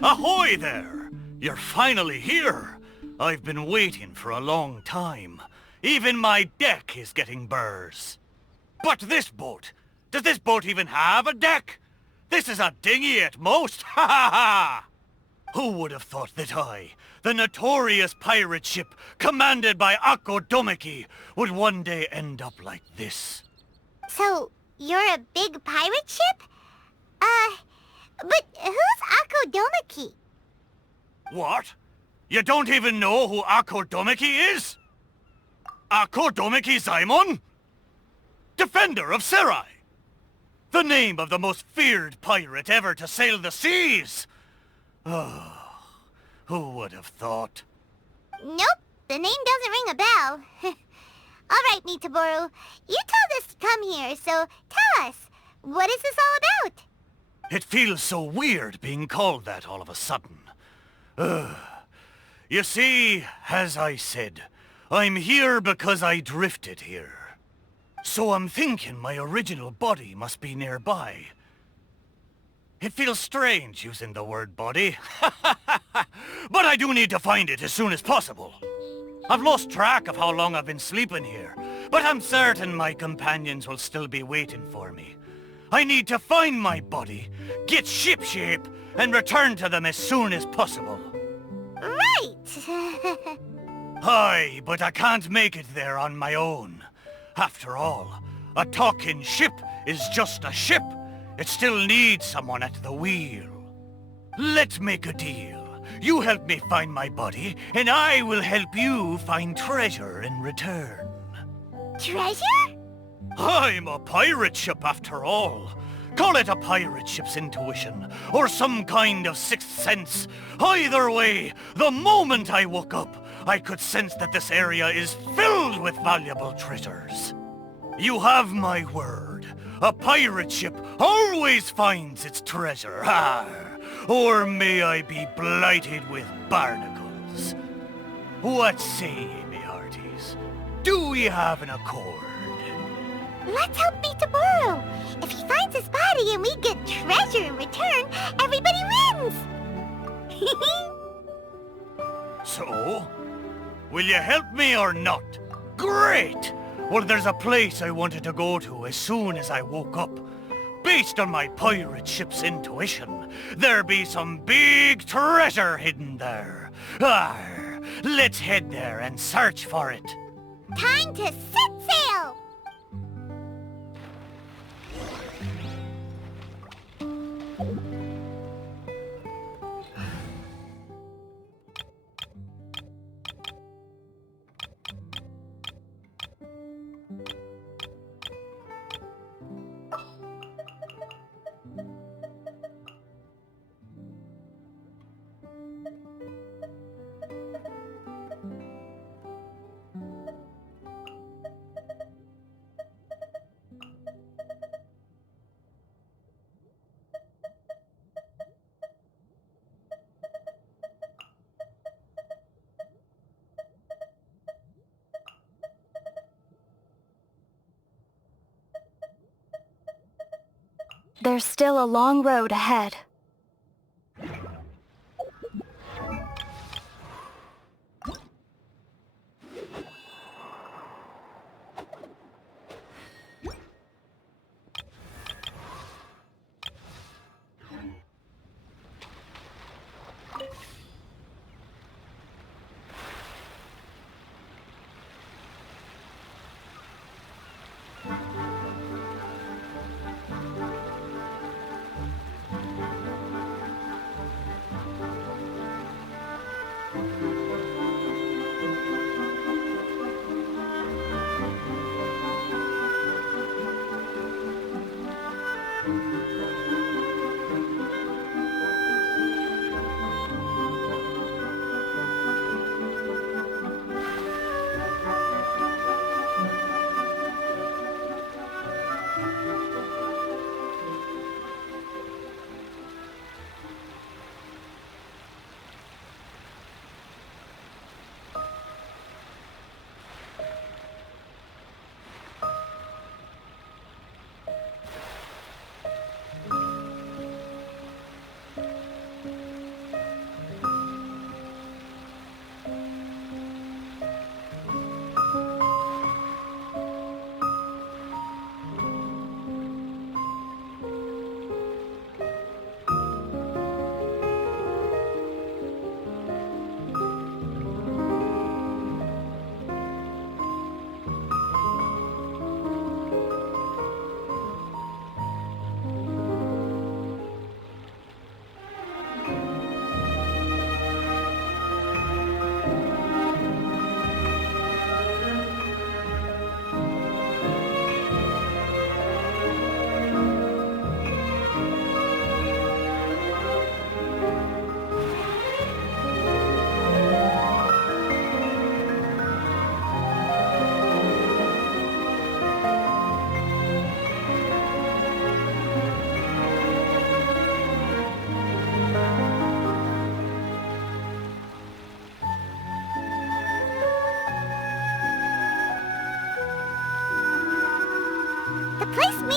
Ahoy there! You're finally here. I've been waiting for a long time. Even my deck is getting burrs. But this boat, does this boat even have a deck? This is a dinghy at most, ha ha ha! Who would have thought that I, the notorious pirate ship commanded by Akko Domeki, would one day end up like this? So, you're a big pirate ship? But who's Akko Domeki? What? You don't even know who Akko Domeki is? Akko Domeki Zaimon? Defender of Serai! The name of the most feared pirate ever to sail the seas! Oh, who would have thought? Nope, the name doesn't ring a bell. All right, Mitaboru, you told us to come here, so tell us, what is this all about? It feels so weird being called that all of a sudden. You see, as I said, I'm here because I drifted here. So I'm thinking my original body must be nearby. It feels strange using the word body. But I do need to find it as soon as possible. I've lost track of how long I've been sleeping here, but I'm certain my companions will still be waiting for me. I need to find my body, get shipshape, and return to them as soon as possible. Right! Aye, but I can't make it there on my own. After all, a talking ship is just a ship. It still needs someone at the wheel. Let's make a deal. You help me find my body, and I will help you find treasure in return. Treasure? I'm a pirate ship after all. Call it a pirate ship's intuition, or some kind of sixth sense. Either way, the moment I woke up, I could sense that this area is filled with valuable treasures. You have my word. A pirate ship always finds its treasure. Or may I be blighted with barnacles. What say ye, me hearties? Do we have an accord? Let's help Mitaboru. If he finds his body and we get treasure in return, everybody wins! So? Will you help me or not? Great! Well, there's a place I wanted to go to as soon as I woke up. Based on my pirate ship's intuition, there be some big treasure hidden there. Let's head there and search for it. Time to set sail! There's still a long road ahead.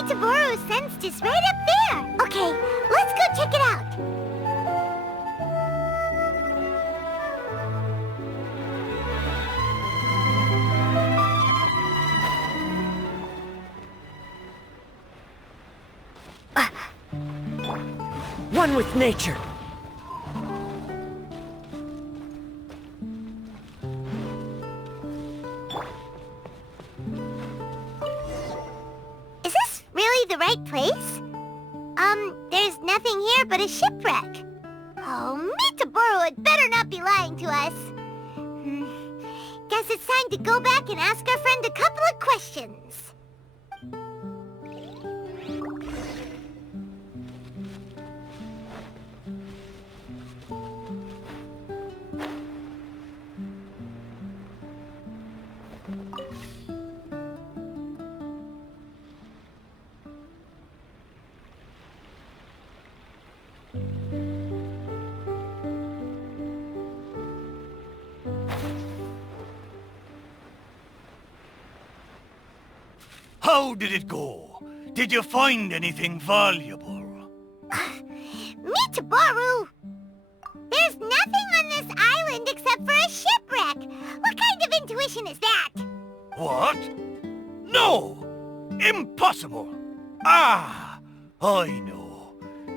Mitaboru sensed is right up there. Okay, let's go check it out. One with nature. Is this really the right place? There's nothing here but a shipwreck. Oh, Mitaboru had better not be lying to us. Guess it's time to go back and ask our friend a couple of questions. How did it go? Did you find anything valuable? Mitaboru! There's nothing on this island except for a shipwreck. What kind of intuition is that? What? No! Impossible! Ah! I know.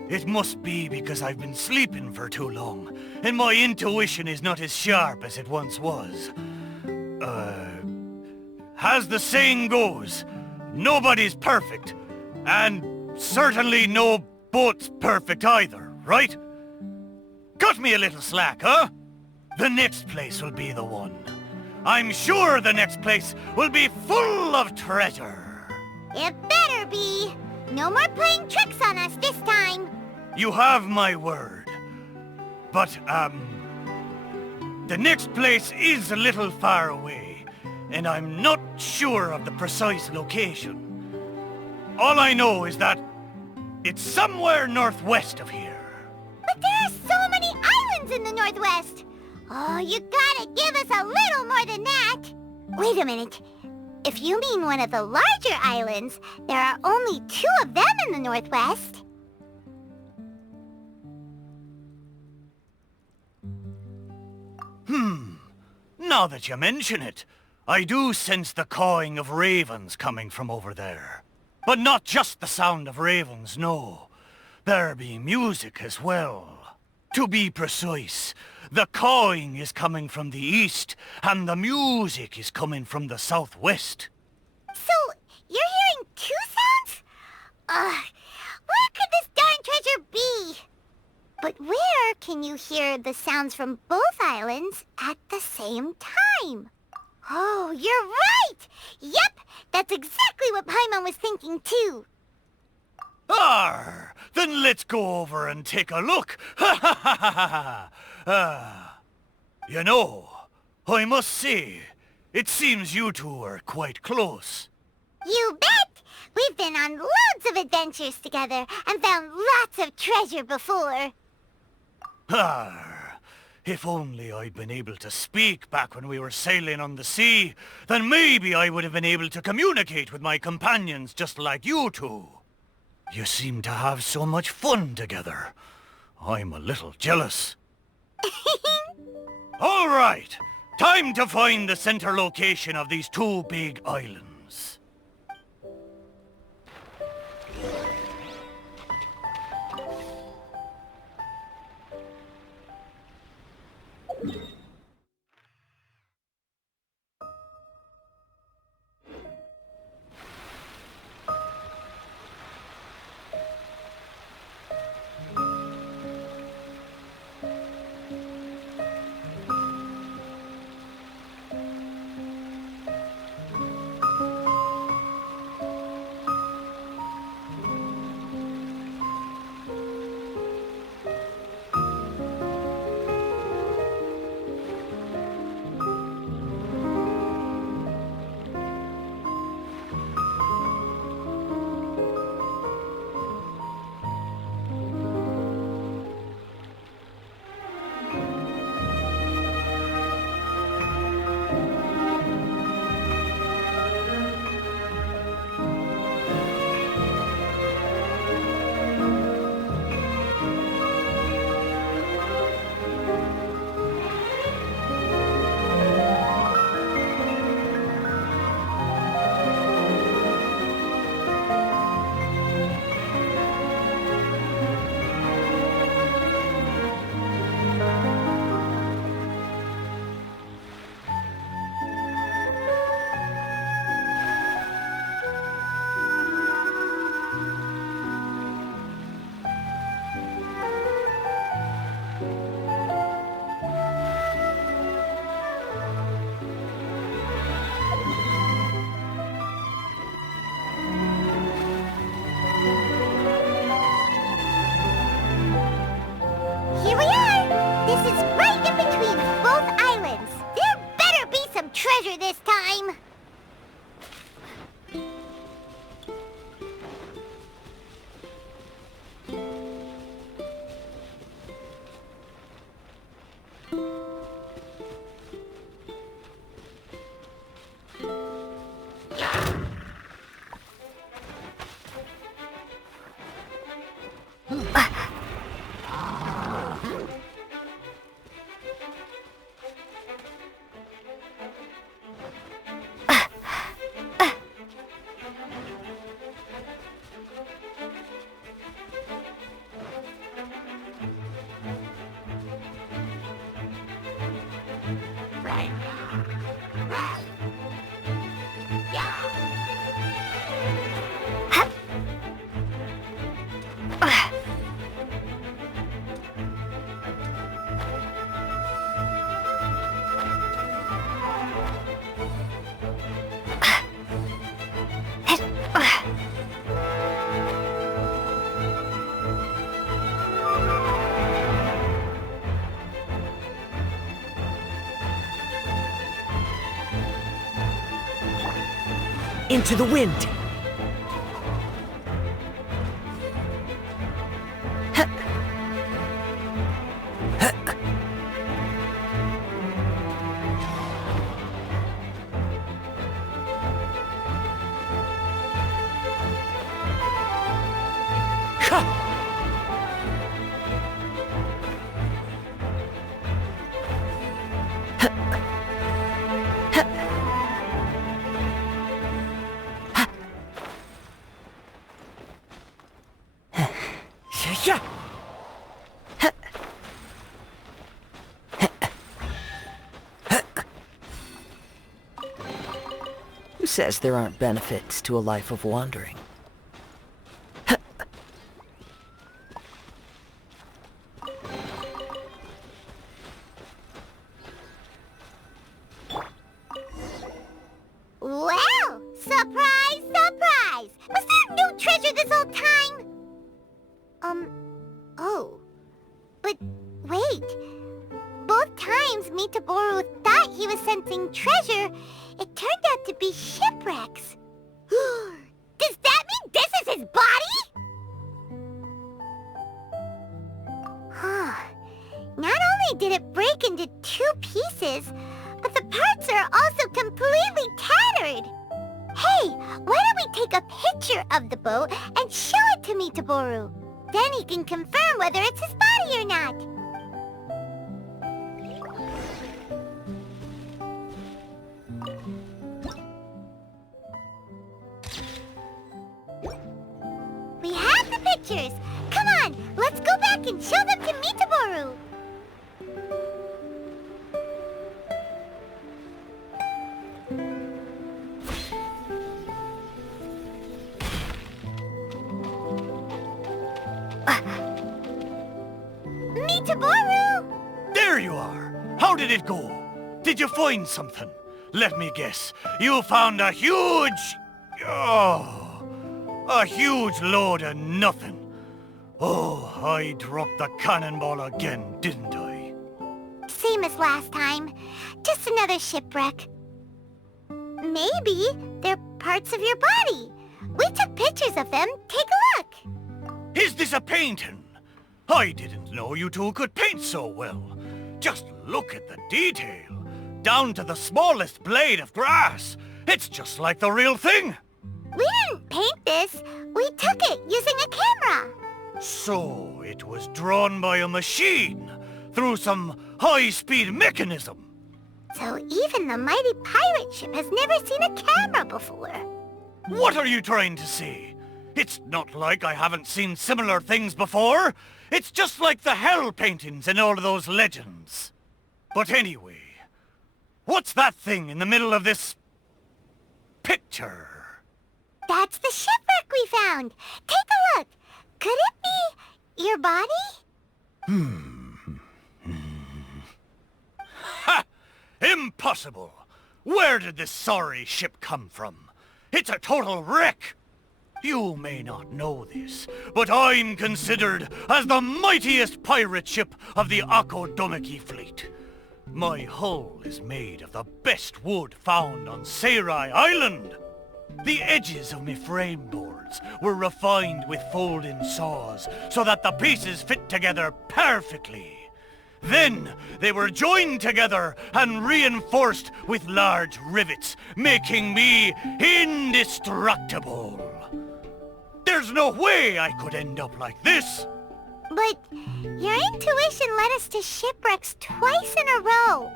It must be because I've been sleeping for too long, and my intuition is not as sharp as it once was. As the saying goes, nobody's perfect, and certainly no boat's perfect either, right? Cut me a little slack, huh? The next place will be the one. I'm sure the next place will be full of treasure. It better be. No more playing tricks on us this time. You have my word. But, the next place is a little far away, and I'm not sure of the precise location. All I know is that it's somewhere northwest of here. But there are so many islands in the Northwest. Oh, you gotta give us a little more than that. Wait a minute. If you mean one of the larger islands, there are only 2 of them in the Northwest. Now that you mention it, I do sense the cawing of ravens coming from over there. But not just the sound of ravens, no. There be music as well. To be precise, the cawing is coming from the east, and the music is coming from the southwest. So, you're hearing 2 sounds? Where could this darn treasure be? But where can you hear the sounds from both islands at the same time? Oh, you're right! Yep, that's exactly what Paimon was thinking too. Arr! Then let's go over and take a look. Ha ha ha ha ha! You know, I must say, it seems you two are quite close. You bet! We've been on loads of adventures together and found lots of treasure before. Arr! If only I'd been able to speak back when we were sailing on the sea, then maybe I would have been able to communicate with my companions just like you two. You seem to have so much fun together. I'm a little jealous. All right, time to find the center location of these 2 big islands. into the wind. Who says there aren't benefits to a life of wandering? Well, surprise, surprise! Was there no treasure this whole time? Oh. But wait. Both times Mitaboru thought he was sensing treasure, it turned out to be shipwrecks. Does that mean this is his body? Huh. Not only did it break into 2 pieces, but the parts are also completely tattered. Hey, why don't we take a picture of the boat and show it to Mitaboru? Then he can confirm whether it's his body or not. We have the pictures. Come on, let's go back and show them to Mitaboru. Mitaboru! There you are! How did it go? Did you find something? Let me guess. You found a huge... Oh, a huge load of nothing. Oh, I dropped the cannonball again, didn't I? Same as last time. Just another shipwreck. Maybe they're parts of your body. We took pictures of them. Take a look. Is this a painting? I didn't know you two could paint so well. Just look at the detail. Down to the smallest blade of grass. It's just like the real thing. We didn't paint this. We took it using a camera. So it was drawn by a machine through some high-speed mechanism. So even the mighty pirate ship has never seen a camera before. What are you trying to say? It's not like I haven't seen similar things before. It's just like the hell paintings in all of those legends. But anyway, what's that thing in the middle of this picture? That's the shipwreck we found. Take a look. Could it be your body? Ha! Impossible! Where did this sorry ship come from? It's a total wreck! You may not know this, but I'm considered as the mightiest pirate ship of the Akodomiki fleet. My hull is made of the best wood found on Seirai Island. The edges of my frame boards were refined with folding saws so that the pieces fit together perfectly. Then they were joined together and reinforced with large rivets, making me indestructible. There's no way I could end up like this. But your intuition led us to shipwrecks twice in a row.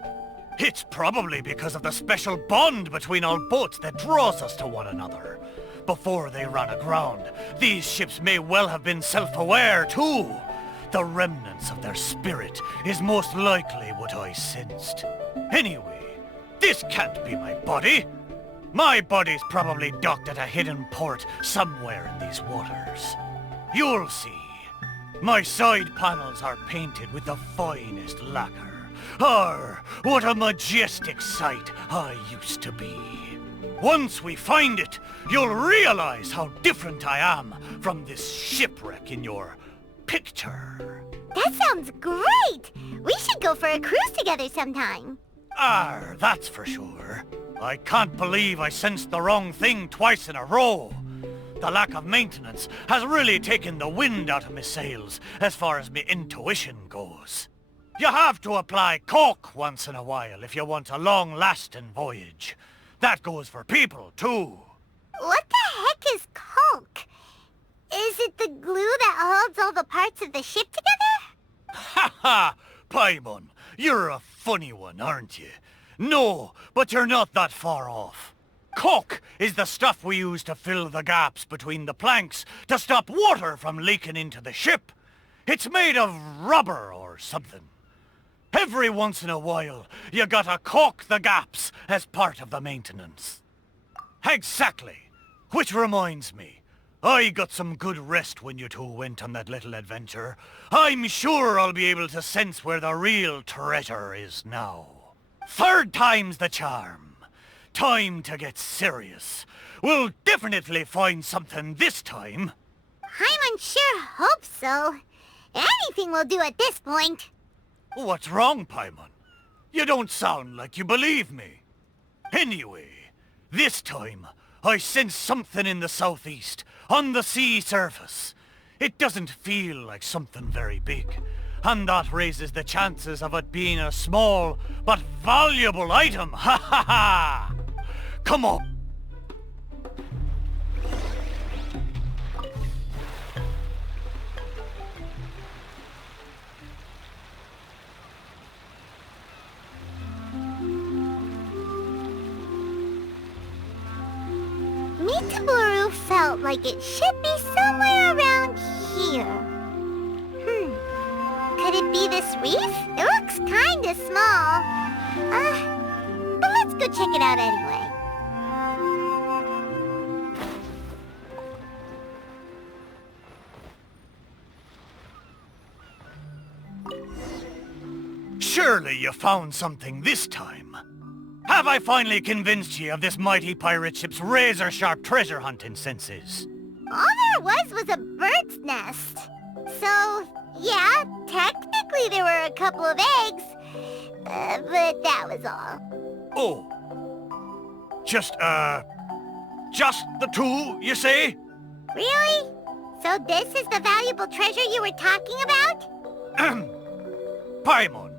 It's probably because of the special bond between our boats that draws us to one another. Before they ran aground, these ships may well have been self-aware too. The remnants of their spirit is most likely what I sensed. Anyway, this can't be my body. My body's probably docked at a hidden port somewhere in these waters. You'll see. My side panels are painted with the finest lacquer. What a majestic sight I used to be. Once we find it, you'll realize how different I am from this shipwreck in your picture. That sounds great! We should go for a cruise together sometime. That's for sure. I can't believe I sensed the wrong thing twice in a row. The lack of maintenance has really taken the wind out of my sails as far as my intuition goes. You have to apply cork once in a while if you want a long-lasting voyage. That goes for people, too. What the heck is coke? Is it the glue that holds all the parts of the ship together? Ha ha! Paimon, you're a funny one, aren't you? No, but you're not that far off. Cork is the stuff we use to fill the gaps between the planks to stop water from leaking into the ship. It's made of rubber or something. Every once in a while, you gotta cork the gaps as part of the maintenance. Exactly. Which reminds me, I got some good rest when you two went on that little adventure. I'm sure I'll be able to sense where the real treasure is now. Third time's the charm. Time to get serious. We'll definitely find something this time. Paimon sure hope so. Anything will do at this point. What's wrong, Paimon? You don't sound like you believe me. Anyway, this time, I sense something in the southeast, on the sea surface. It doesn't feel like something very big, and that raises the chances of it being a small but valuable item. Ha ha ha! Come on! Mitaboru felt like it should be somewhere around here. Could it be this reef? It looks kinda small. But let's go check it out anyway. Surely you found something this time. Have I finally convinced you of this mighty pirate ship's razor-sharp treasure hunting senses? All there was a bird's nest. So, yeah, technically there were a couple of eggs, but that was all. Oh. Just the two, you say? Really? So this is the valuable treasure you were talking about? Paimon,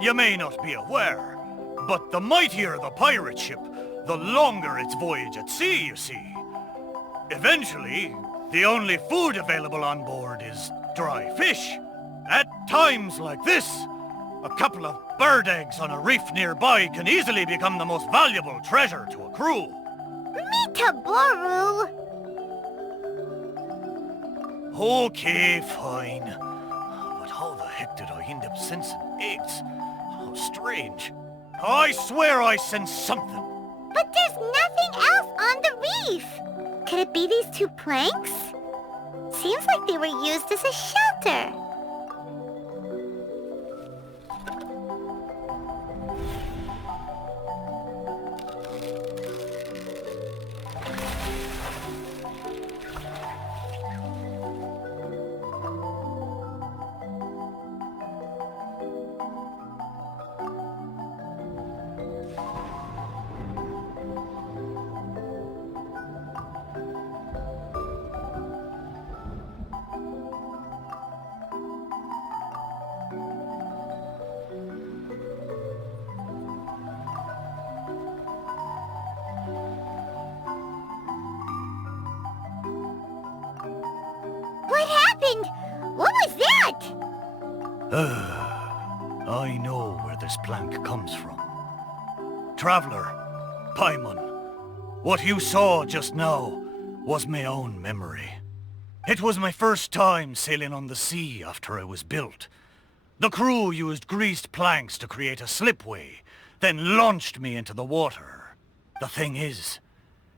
you may not be aware, but the mightier the pirate ship, the longer its voyage at sea, you see. Eventually, the only food available on board is dry fish. At times like this, a couple of bird eggs on a reef nearby can easily become the most valuable treasure to a crew. Mitaboru! Okay, fine. But how the heck did I end up sensing eggs? How strange. I swear I sensed something. But there's nothing else on the reef. Could it be these two planks? Seems like they were used as a shelter. What happened? What was that? I know where this plank comes from. Traveler, Paimon, what you saw just now was my own memory. It was my first time sailing on the sea after I was built. The crew used greased planks to create a slipway, then launched me into the water. The thing is,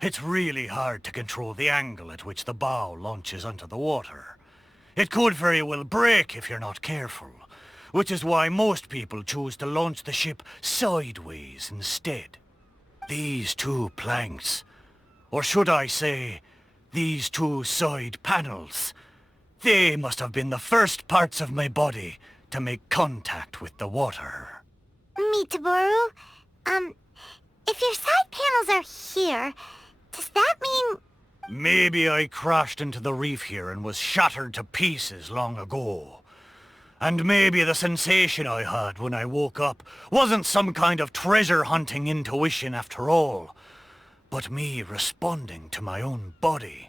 it's really hard to control the angle at which the bow launches onto the water. It could very well break if you're not careful, which is why most people choose to launch the ship sideways instead. These two planks, or should I say, these two side panels, they must have been the first parts of my body to make contact with the water. Mitaboru, If your side panels are here, does that mean... Maybe I crashed into the reef here and was shattered to pieces long ago. And maybe the sensation I had when I woke up wasn't some kind of treasure-hunting intuition after all, but me responding to my own body.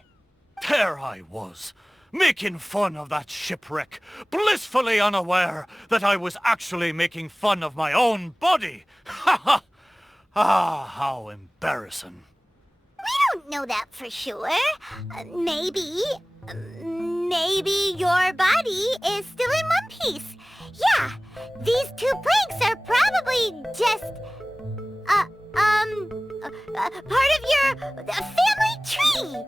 There I was, making fun of that shipwreck, blissfully unaware that I was actually making fun of my own body. Ha ha! Ah, how embarrassing. We don't know that for sure. Maybe your body is still in one piece. Yeah, these two planks are probably just, part of your family tree.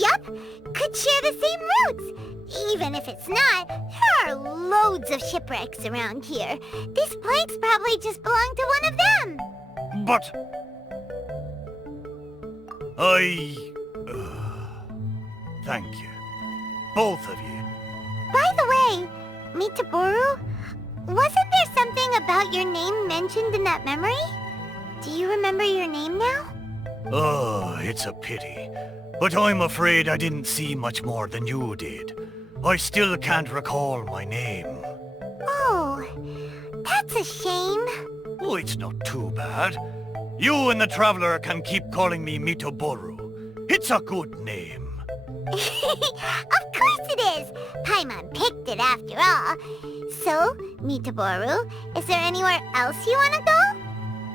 Yup, could share the same roots. Even if it's not, there are loads of shipwrecks around here. These planks probably just belong to one of them. But... thank you. Both of you. By the way, Mitaboru, wasn't there something about your name mentioned in that memory? Do you remember your name now? Oh, it's a pity. But I'm afraid I didn't see much more than you did. I still can't recall my name. Oh, that's a shame. Oh, it's not too bad. You and the Traveler can keep calling me Mitoboru. It's a good name. Of course it is! Paimon picked it after all. So, Mitaboru, is there anywhere else you want to go?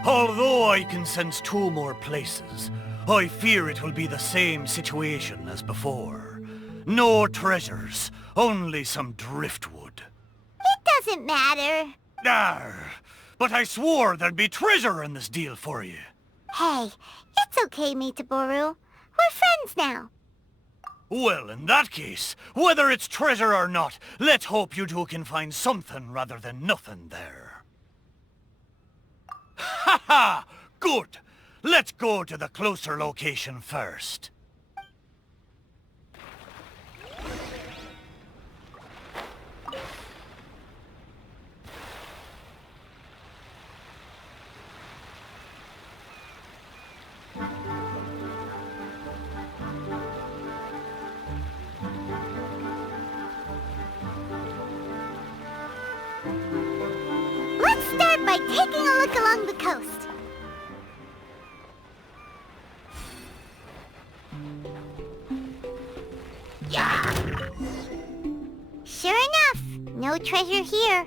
Although I can sense two more places, I fear it will be the same situation as before. No treasures, only some driftwood. It doesn't matter. Arr, but I swore there'd be treasure in this deal for you. Hey, it's okay, Mitaboru. We're friends now. Well, in that case, whether it's treasure or not, let's hope you two can find something rather than nothing there. Ha ha! Good! Let's go to the closer location first. Let's start by taking a look along the coast. Sure enough, no treasure here.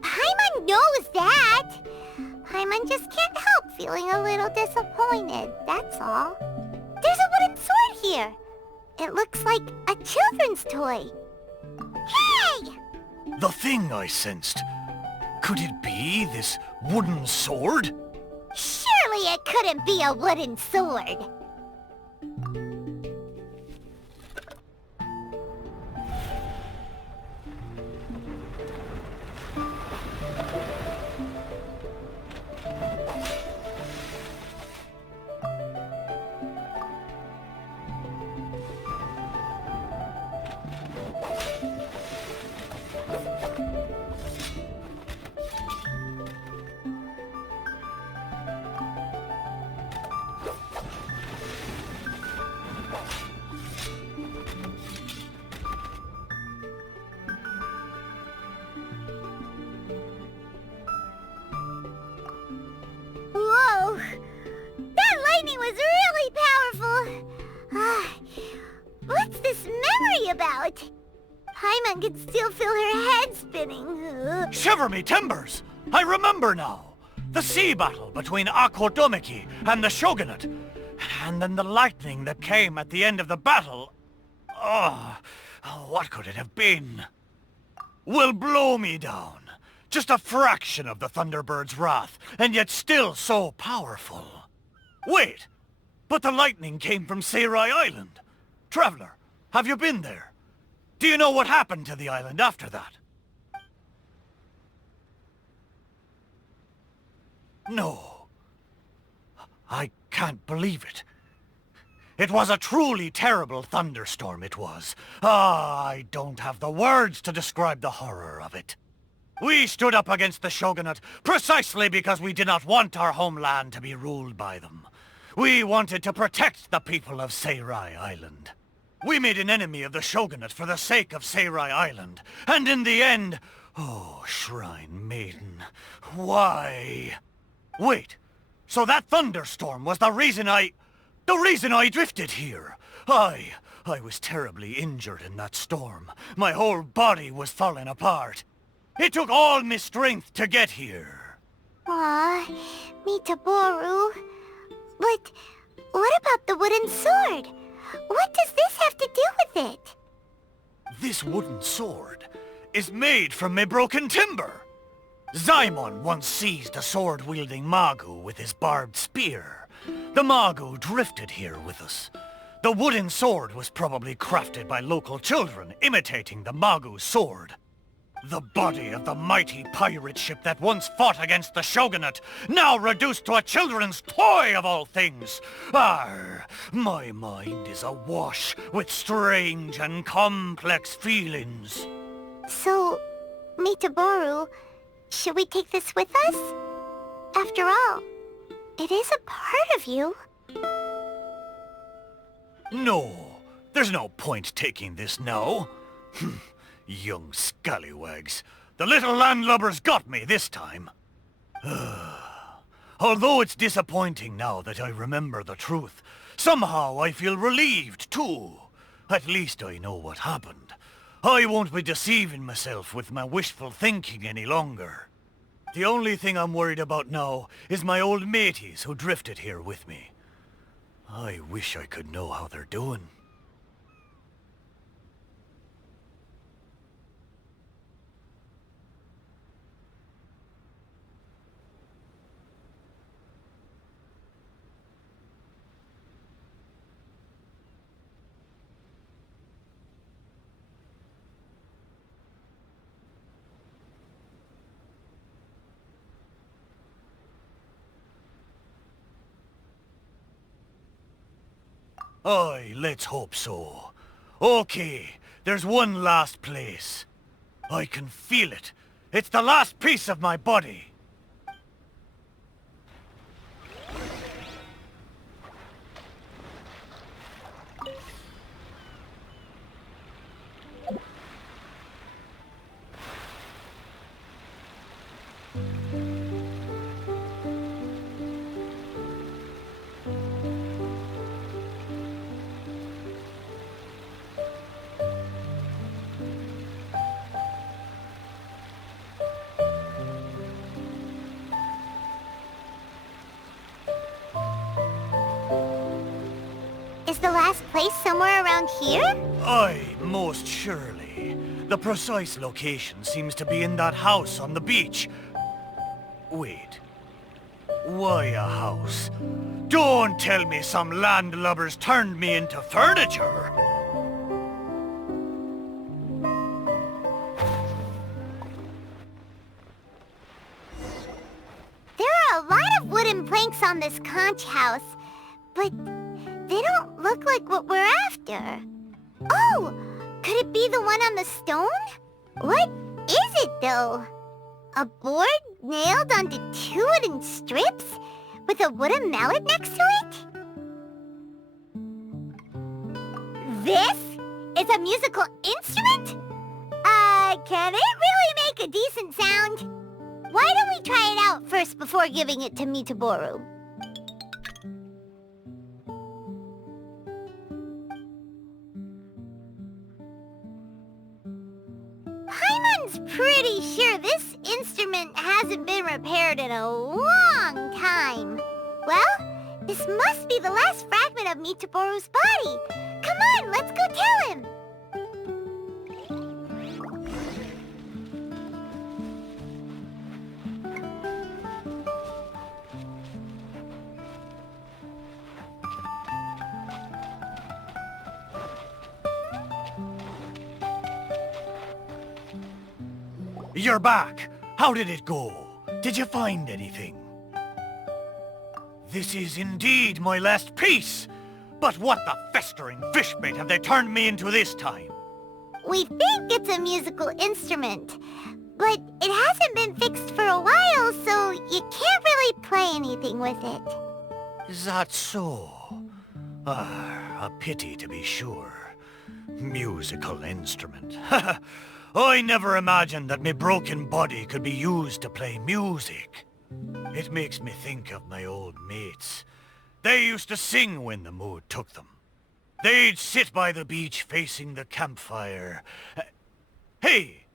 Paimon knows that. Paimon just can't help feeling a little disappointed, that's all. There's a wooden sword here. It looks like a children's toy. Hey! The thing I sensed. Could it be this wooden sword? Surely it couldn't be a wooden sword. Whoa! That lightning was really powerful! What's this memory about? Paimon can still feel her head spinning. Shiver me timbers! I remember now! The sea battle between Akodomiki and the Shogunate. And then the lightning that came at the end of the battle. Oh, what could it have been? Will blow me down. Just a fraction of the Thunderbird's wrath, and yet still so powerful. Wait! But the lightning came from Seirai Island. Traveler, have you been there? Do you know what happened to the island after that? No. I can't believe it. It was a truly terrible thunderstorm, it was. Ah, I don't have the words to describe the horror of it. We stood up against the Shogunate precisely because we did not want our homeland to be ruled by them. We wanted to protect the people of Seirai Island. We made an enemy of the Shogunate for the sake of Seirai Island, and in the end... Oh, Shrine Maiden, why? Wait, so that thunderstorm was the reason I drifted here. I was terribly injured in that storm. My whole body was falling apart. It took all my strength to get here. Aw, Mitaboru. But what about the wooden sword? What does this have to do with it? This wooden sword is made from my broken timber. Zaimon once seized a sword-wielding Magu with his barbed spear. The Magu drifted here with us. The wooden sword was probably crafted by local children, imitating the Magu's sword. The body of the mighty pirate ship that once fought against the Shogunate, now reduced to a children's toy of all things. Arr, my mind is awash with strange and complex feelings. So, Mitaboru, should we take this with us? After all, it is a part of you. No, there's no point taking this now. Young scallywags. The little landlubbers got me this time. Although it's disappointing now that I remember the truth, somehow I feel relieved too. At least I know what happened. I won't be deceiving myself with my wishful thinking any longer. The only thing I'm worried about now is my old mateys who drifted here with me. I wish I could know how they're doing. Aye, let's hope so. Okay, there's one last place. I can feel it. It's the last piece of my body. Is the last place somewhere around here? Aye, most surely. The precise location seems to be in that house on the beach. Wait. Why a house? Don't tell me some landlubbers turned me into furniture! There are a lot of wooden planks on this conch house, but they don't look like what we're after. Oh! Could it be the one on the stone? What is it, though? A board nailed onto two wooden strips with a wooden mallet next to it? This is a musical instrument? Can it really make a decent sound? Why don't we try it out first before giving it to Mitaboru? Paimon's pretty sure this instrument hasn't been repaired in a long time. Well, this must be the last fragment of Mitaboru's body. Come on, let's go tell him. You're back! How did it go? Did you find anything? This is indeed my last piece! But what the festering fishbait have they turned me into this time? We think it's a musical instrument, but it hasn't been fixed for a while, so you can't really play anything with it. Is that so? Ah, a pity to be sure. Musical instrument. I never imagined that my broken body could be used to play music. It makes me think of my old mates. They used to sing when the mood took them. They'd sit by the beach facing the campfire. Hey,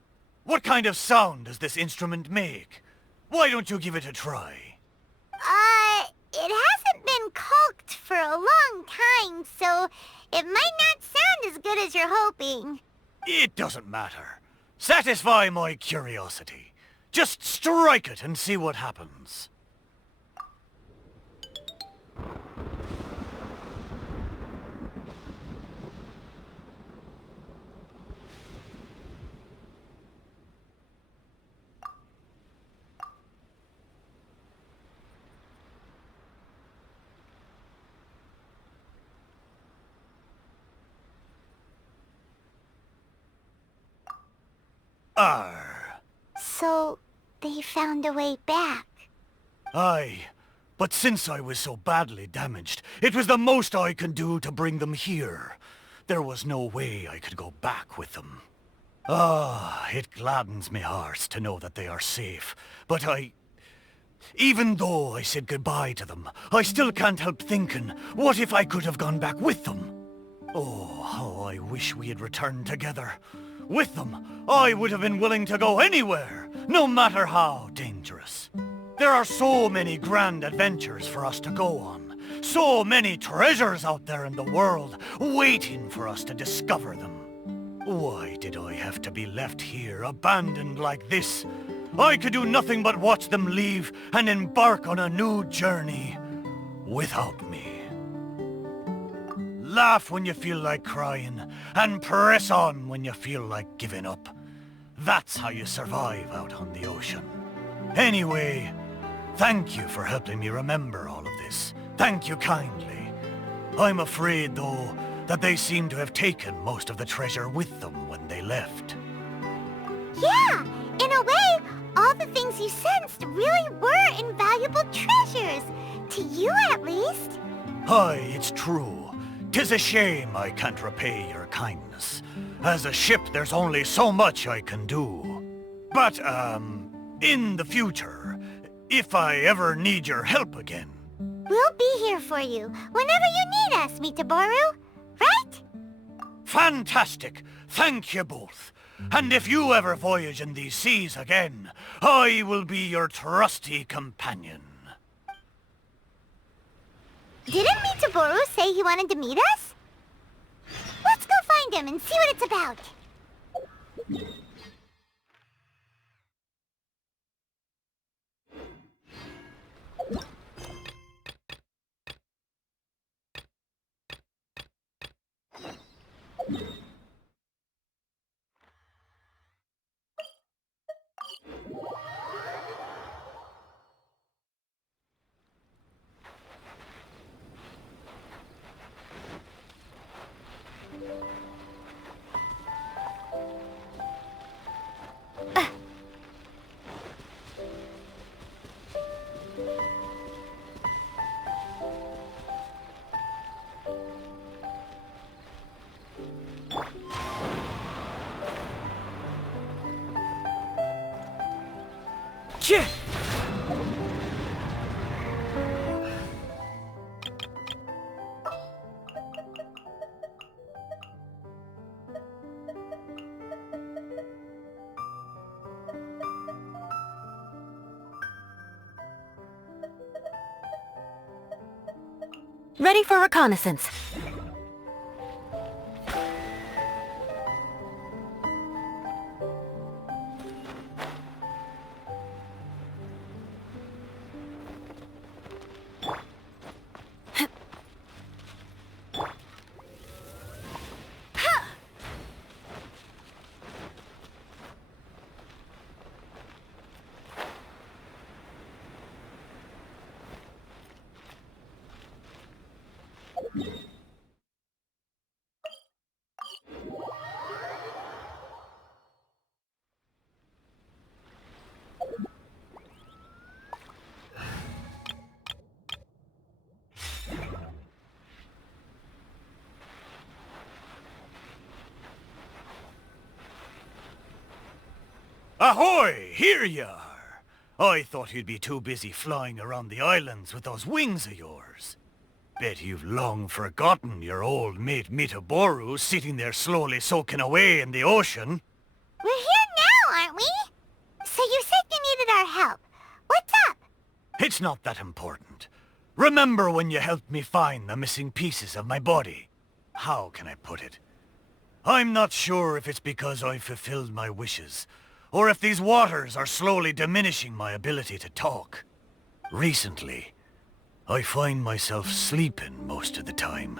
what kind of sound does this instrument make? Why don't you give it a try? It hasn't been caulked for a long time, so it might not sound as good as you're hoping. It doesn't matter. Satisfy my curiosity. Just strike it and see what happens. Arr. So, they found a way back. Aye, but since I was so badly damaged, it was the most I could do to bring them here. There was no way I could go back with them. Ah, it gladdens me heart to know that they are safe, but even though I said goodbye to them, I still can't help thinking, what if I could have gone back with them? Oh, how I wish we had returned together. With them, I would have been willing to go anywhere, no matter how dangerous. There are so many grand adventures for us to go on. So many treasures out there in the world, waiting for us to discover them. Why did I have to be left here, abandoned like this? I could do nothing but watch them leave and embark on a new journey without me. Laugh when you feel like crying, and press on when you feel like giving up. That's how you survive out on the ocean. Anyway, thank you for helping me remember all of this. Thank you kindly. I'm afraid, though, that they seem to have taken most of the treasure with them when they left. Yeah, in a way, all the things you sensed really were invaluable treasures. To you, at least. Aye, it's true. 'Tis a shame I can't repay your kindness. As a ship, there's only so much I can do. But, in the future, if I ever need your help again... We'll be here for you, whenever you need us, Mitaboru. Right? Fantastic! Thank you both. And if you ever voyage in these seas again, I will be your trusty companion. Didn't Mitaboru say he wanted to meet us? Let's go find him and see what it's about. Ready for reconnaissance. Ahoy! Here you are! I thought you'd be too busy flying around the islands with those wings of yours. Bet you've long forgotten your old mate Mitaboru sitting there slowly soaking away in the ocean. We're here now, aren't we? So you said you needed our help. What's up? It's not that important. Remember when you helped me find the missing pieces of my body? How can I put it? I'm not sure if it's because I've fulfilled my wishes, or if these waters are slowly diminishing my ability to talk. Recently, I find myself sleeping most of the time,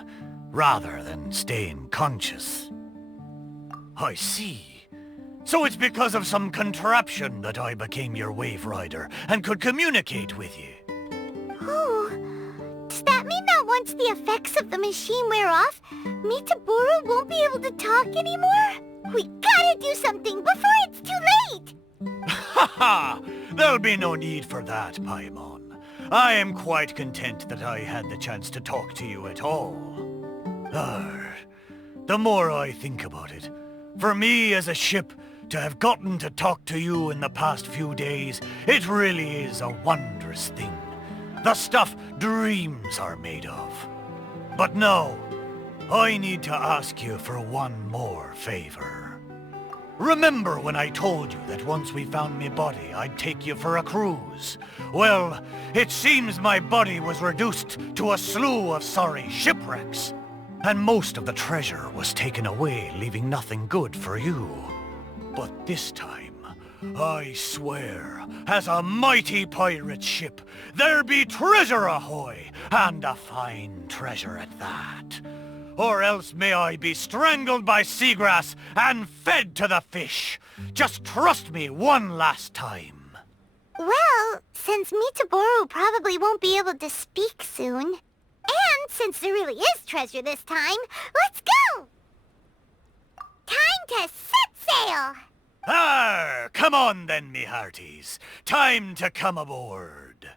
rather than staying conscious. I see. So it's because of some contraption that I became your wave rider and could communicate with you. Oh, does that mean that once the effects of the machine wear off, Mitaboru won't be able to talk anymore? We gotta do something before it's too late! Ha! There'll be no need for that, Paimon. I am quite content that I had the chance to talk to you at all. The more I think about it, for me as a ship to have gotten to talk to you in the past few days, it really is a wondrous thing. The stuff dreams are made of. But now, I need to ask you for one more favor. Remember when I told you that once we found me body, I'd take you for a cruise? Well, it seems my body was reduced to a slew of sorry shipwrecks. And most of the treasure was taken away, leaving nothing good for you. But this time, I swear, as a mighty pirate ship, there be treasure ahoy, and a fine treasure at that. Or else may I be strangled by seagrass and fed to the fish. Just trust me one last time. Well, since Mitaboru probably won't be able to speak soon, and since there really is treasure this time, let's go! Time to set sail! Arr! Come on then, me hearties. Time to come aboard.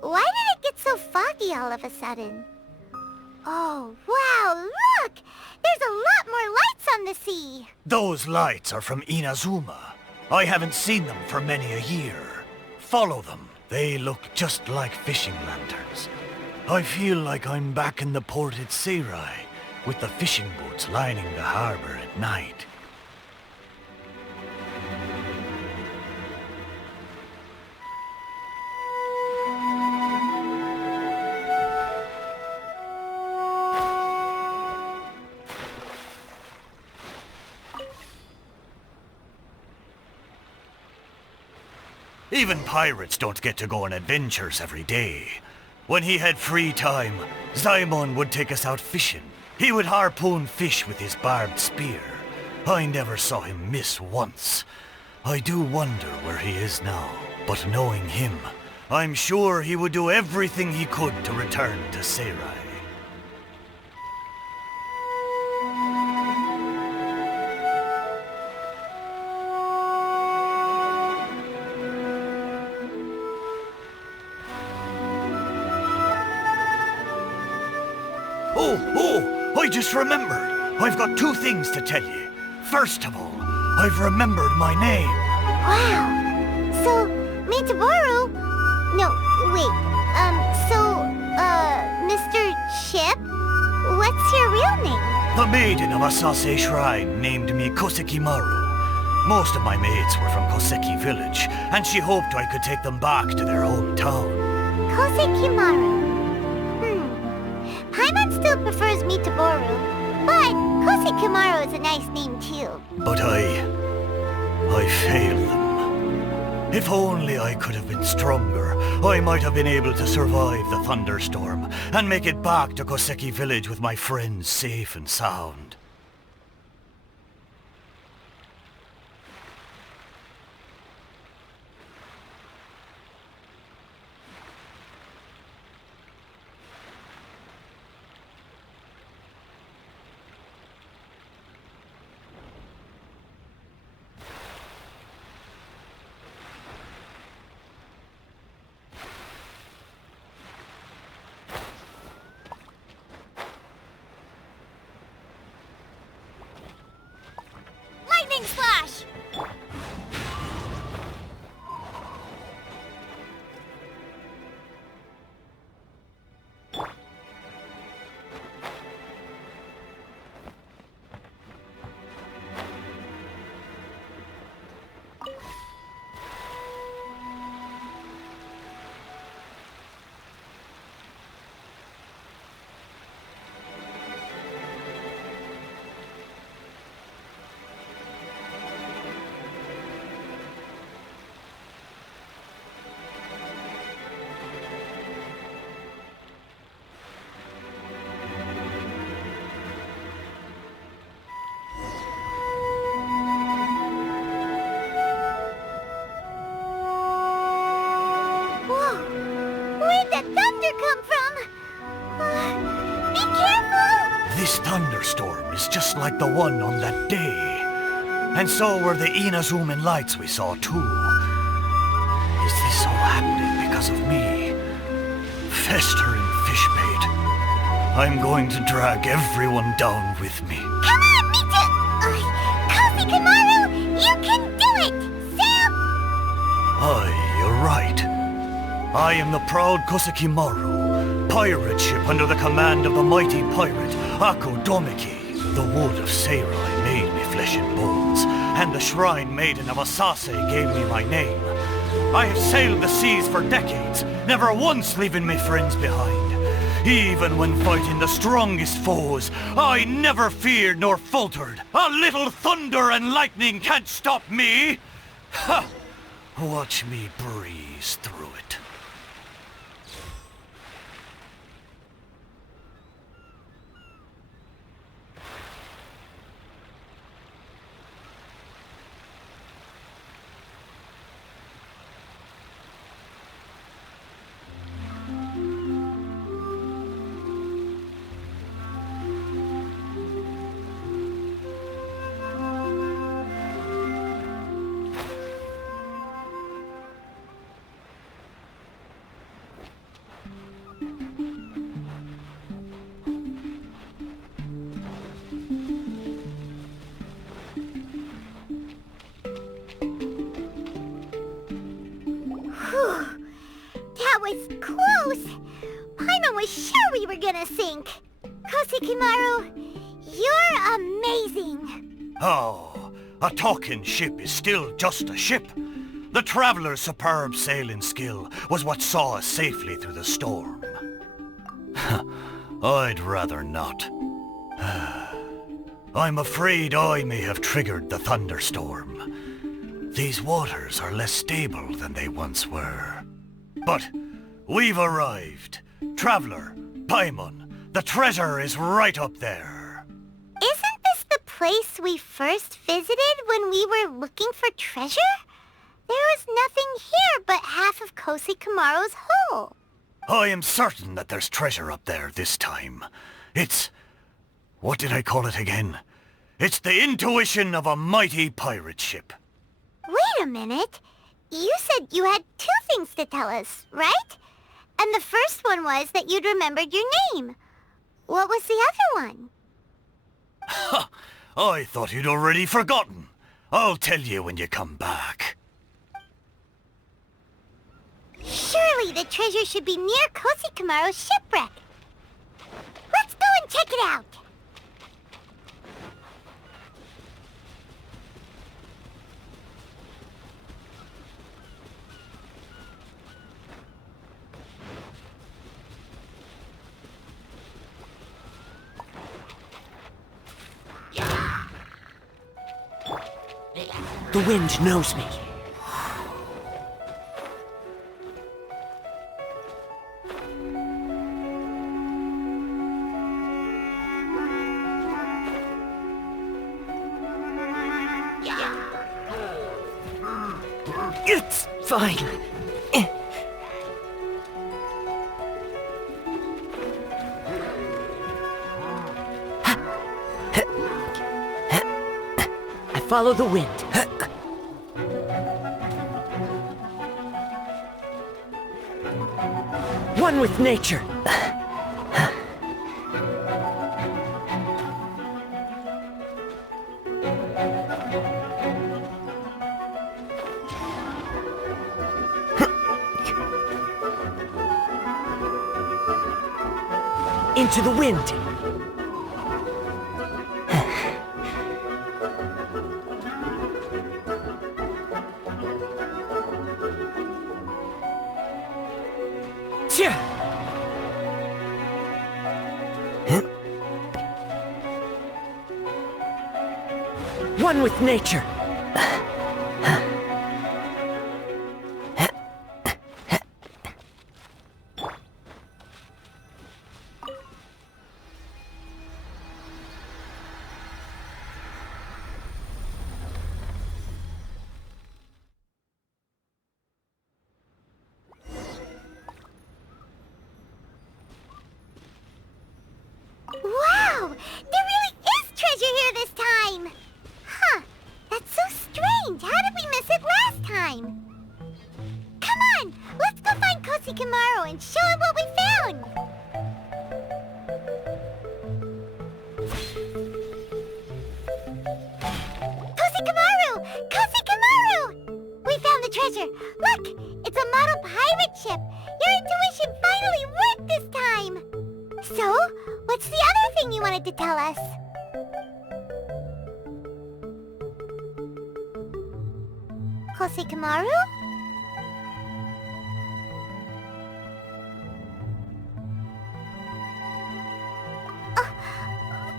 Why did it get so foggy all of a sudden? Oh, wow, look! There's a lot more lights on the sea! Those lights are from Inazuma. I haven't seen them for many a year. Follow them. They look just like fishing lanterns. I feel like I'm back in the port at Seirai, with the fishing boats lining the harbor at night. Even pirates don't get to go on adventures every day. When he had free time, Zaimon would take us out fishing. He would harpoon fish with his barbed spear. I never saw him miss once. I do wonder where he is now, but knowing him, I'm sure he would do everything he could to return to Seirai. I just remembered. I've got two things to tell you. First of all, I've remembered my name. Wow. So, Mitaboru? No, wait. Mr. Chip? What's your real name? The maiden of Asase Shrine named me Kosekimaru. Most of my mates were from Koseki village, and she hoped I could take them back to their hometown. Kosekimaru. Paimon still prefers Mitaboru, but Kosekimaru is a nice name too. But I failed them. If only I could have been stronger, I might have been able to survive the thunderstorm and make it back to Koseki village with my friends safe and sound. come from? Be careful! This thunderstorm is just like the one on that day. And so were the Inazoomin lights we saw too. Is this all happening because of me? Festering fishbait. I'm going to drag everyone down with me. Come on, me too! Kosi Kamaru, you can do it! Sam! Aye, you're right. I am the proud Kosekimaru, pirate ship under the command of the mighty pirate Ako Domiki. The wood of Seirai made me flesh and bones, and the shrine maiden of Asase gave me my name. I have sailed the seas for decades, never once leaving me friends behind. Even when fighting the strongest foes, I never feared nor faltered. A little thunder and lightning can't stop me! Ha! Watch me breeze through it. That was close! Paimon was sure we were gonna sink. Kosekimaru, you're amazing. Oh, a talking ship is still just a ship. The traveler's superb sailing skill was what saw us safely through the storm. I'd rather not. I'm afraid I may have triggered the thunderstorm. These waters are less stable than they once were. But we've arrived. Traveler, Paimon, the treasure is right up there. Isn't this the place we first visited when we were looking for treasure? There was nothing here but half of Kosekamaru's hull. I am certain that there's treasure up there this time. It's... what did I call it again? It's the intuition of a mighty pirate ship. Wait a minute. You said you had two things to tell us, right? And the first one was that you'd remembered your name. What was the other one? Ha! I thought you'd already forgotten. I'll tell you when you come back. Surely the treasure should be near Kosekamaru's shipwreck. Let's go and check it out. The wind knows me. It's fine. I follow the wind. One with nature. Into the wind. One with nature. There really is treasure here this time! Huh, that's so strange. How did we miss it last time? Come on, let's go find Kosikamaru and show him what we found! Kosikamaru! Kosikamaru! We found the treasure! Look! It's a model pirate ship! Your intuition finally worked this time! So, what's the other thing you wanted to tell us? Kosikamaru?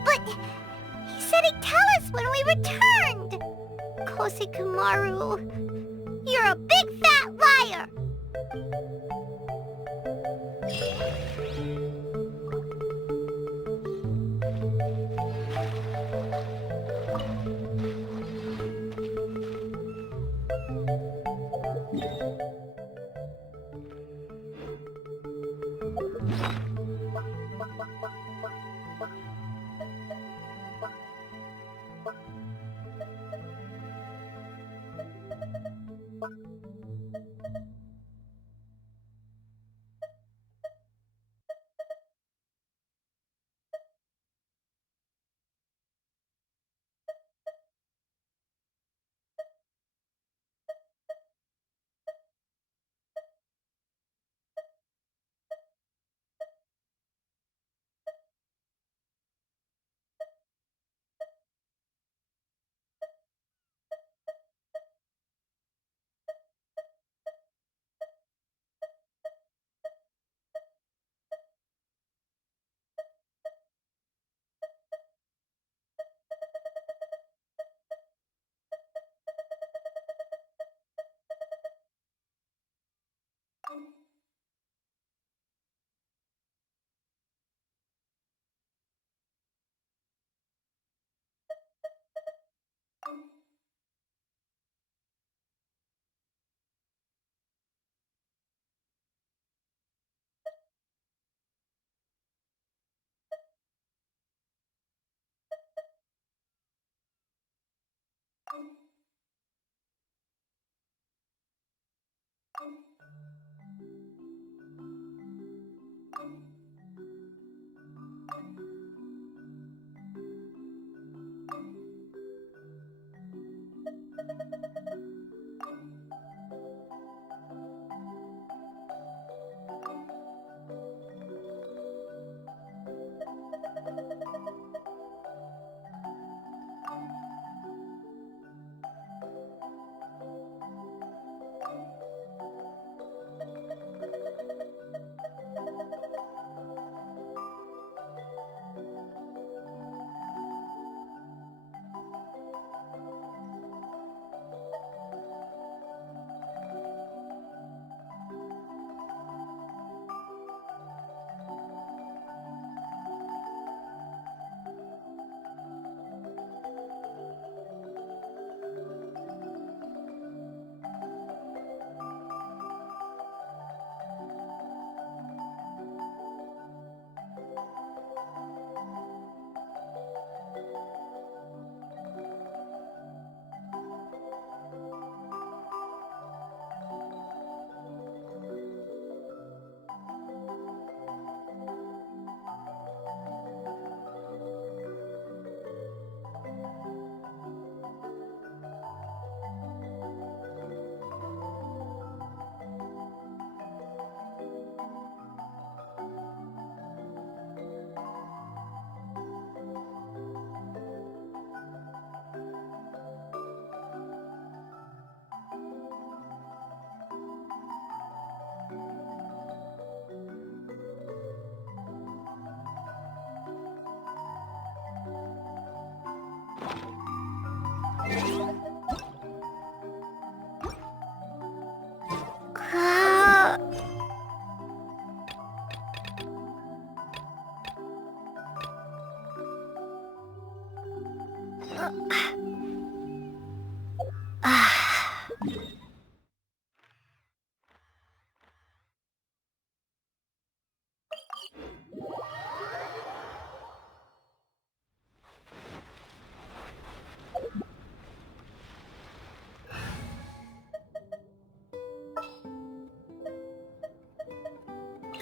But he said he'd tell us when we returned! Kosikamaru, you're a big fat liar!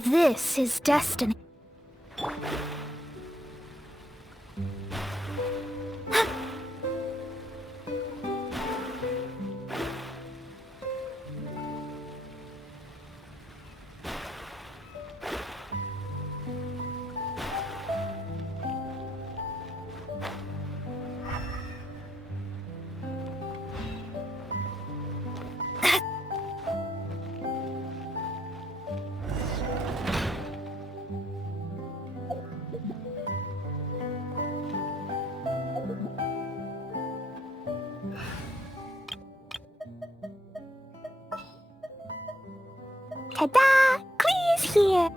This is destiny. Ta-da! Clee's here!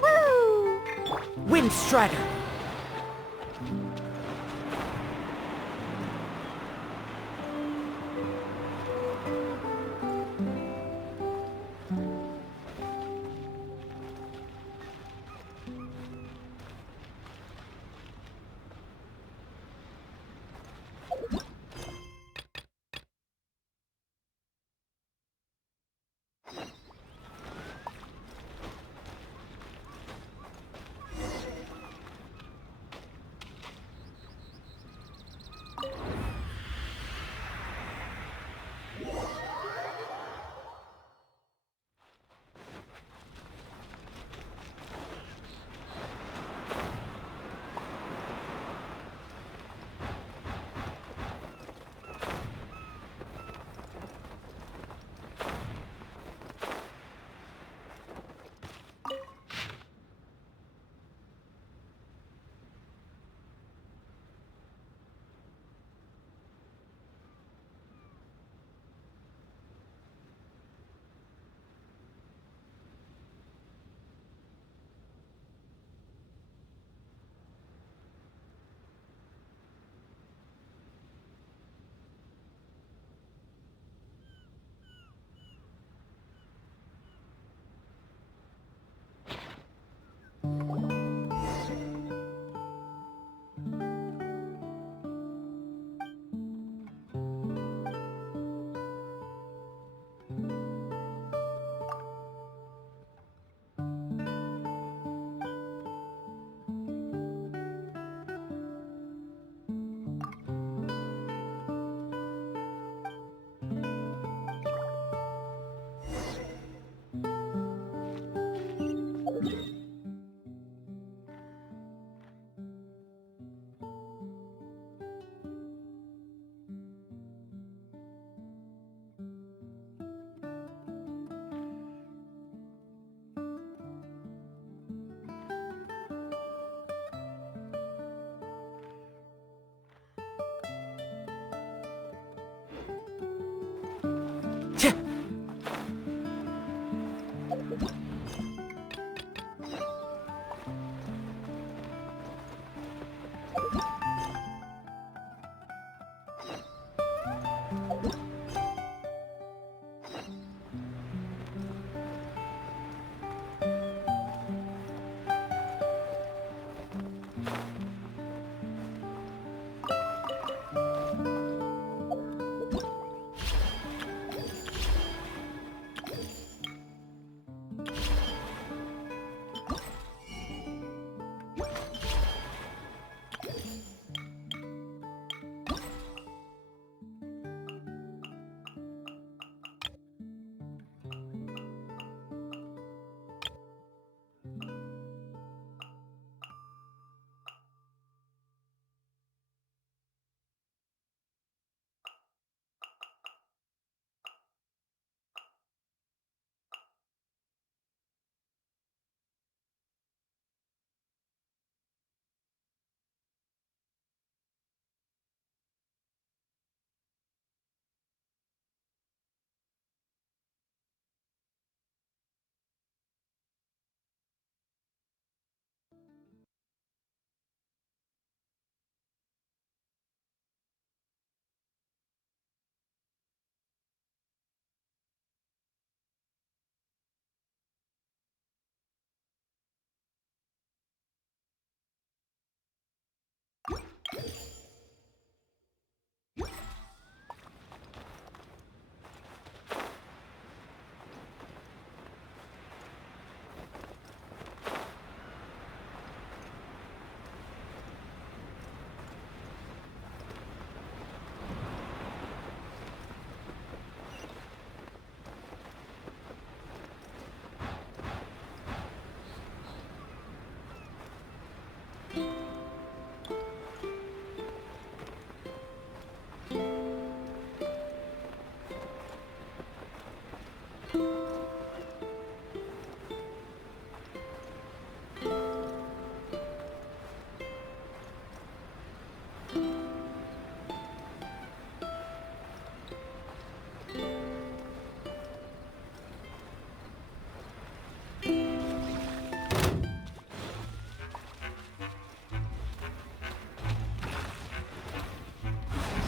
Woo! Windstrider!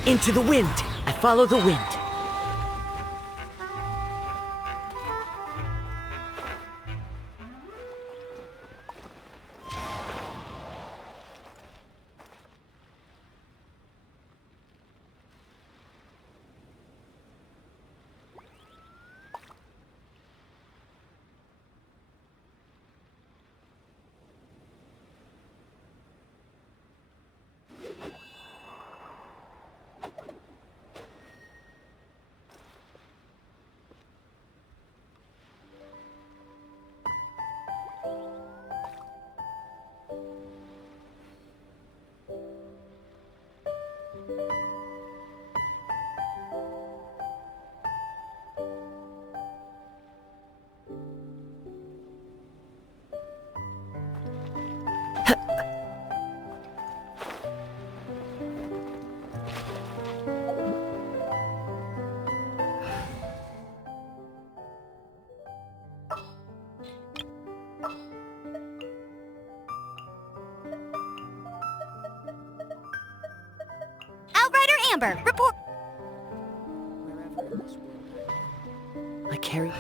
Into the wind. I follow the wind. Outrider Amber, report. I carry...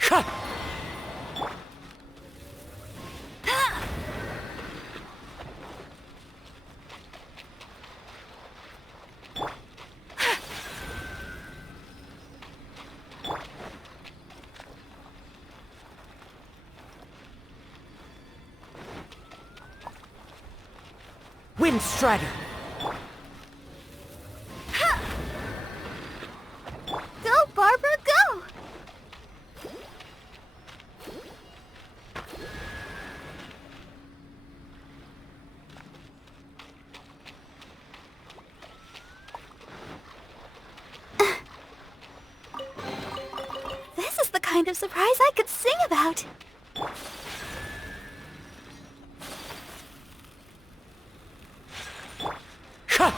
Ha! Wind Strider! Go, Barbara, go! This is the kind of surprise I could sing about. Ha!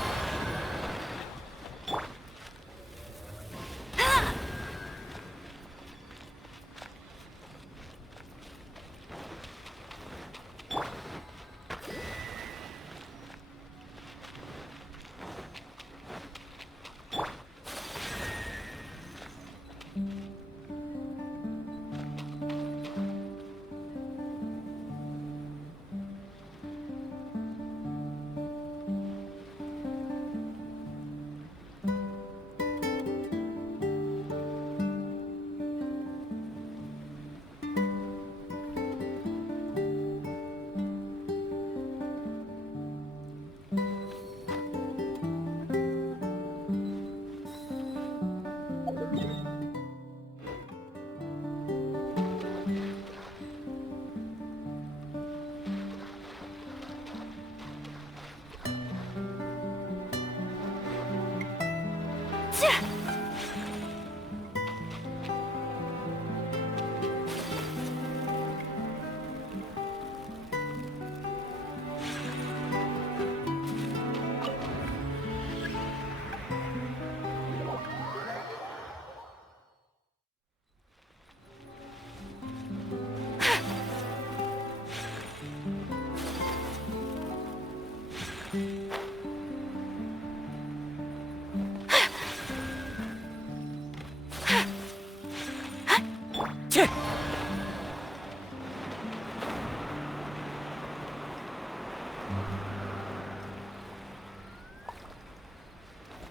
Tch!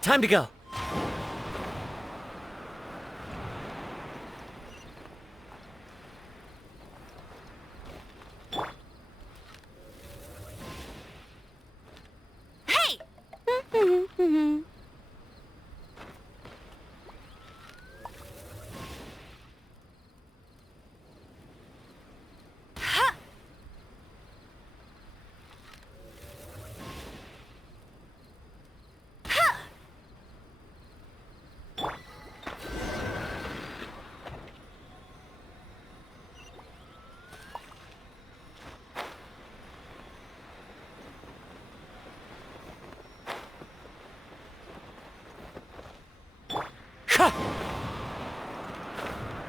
Time to go. Hey!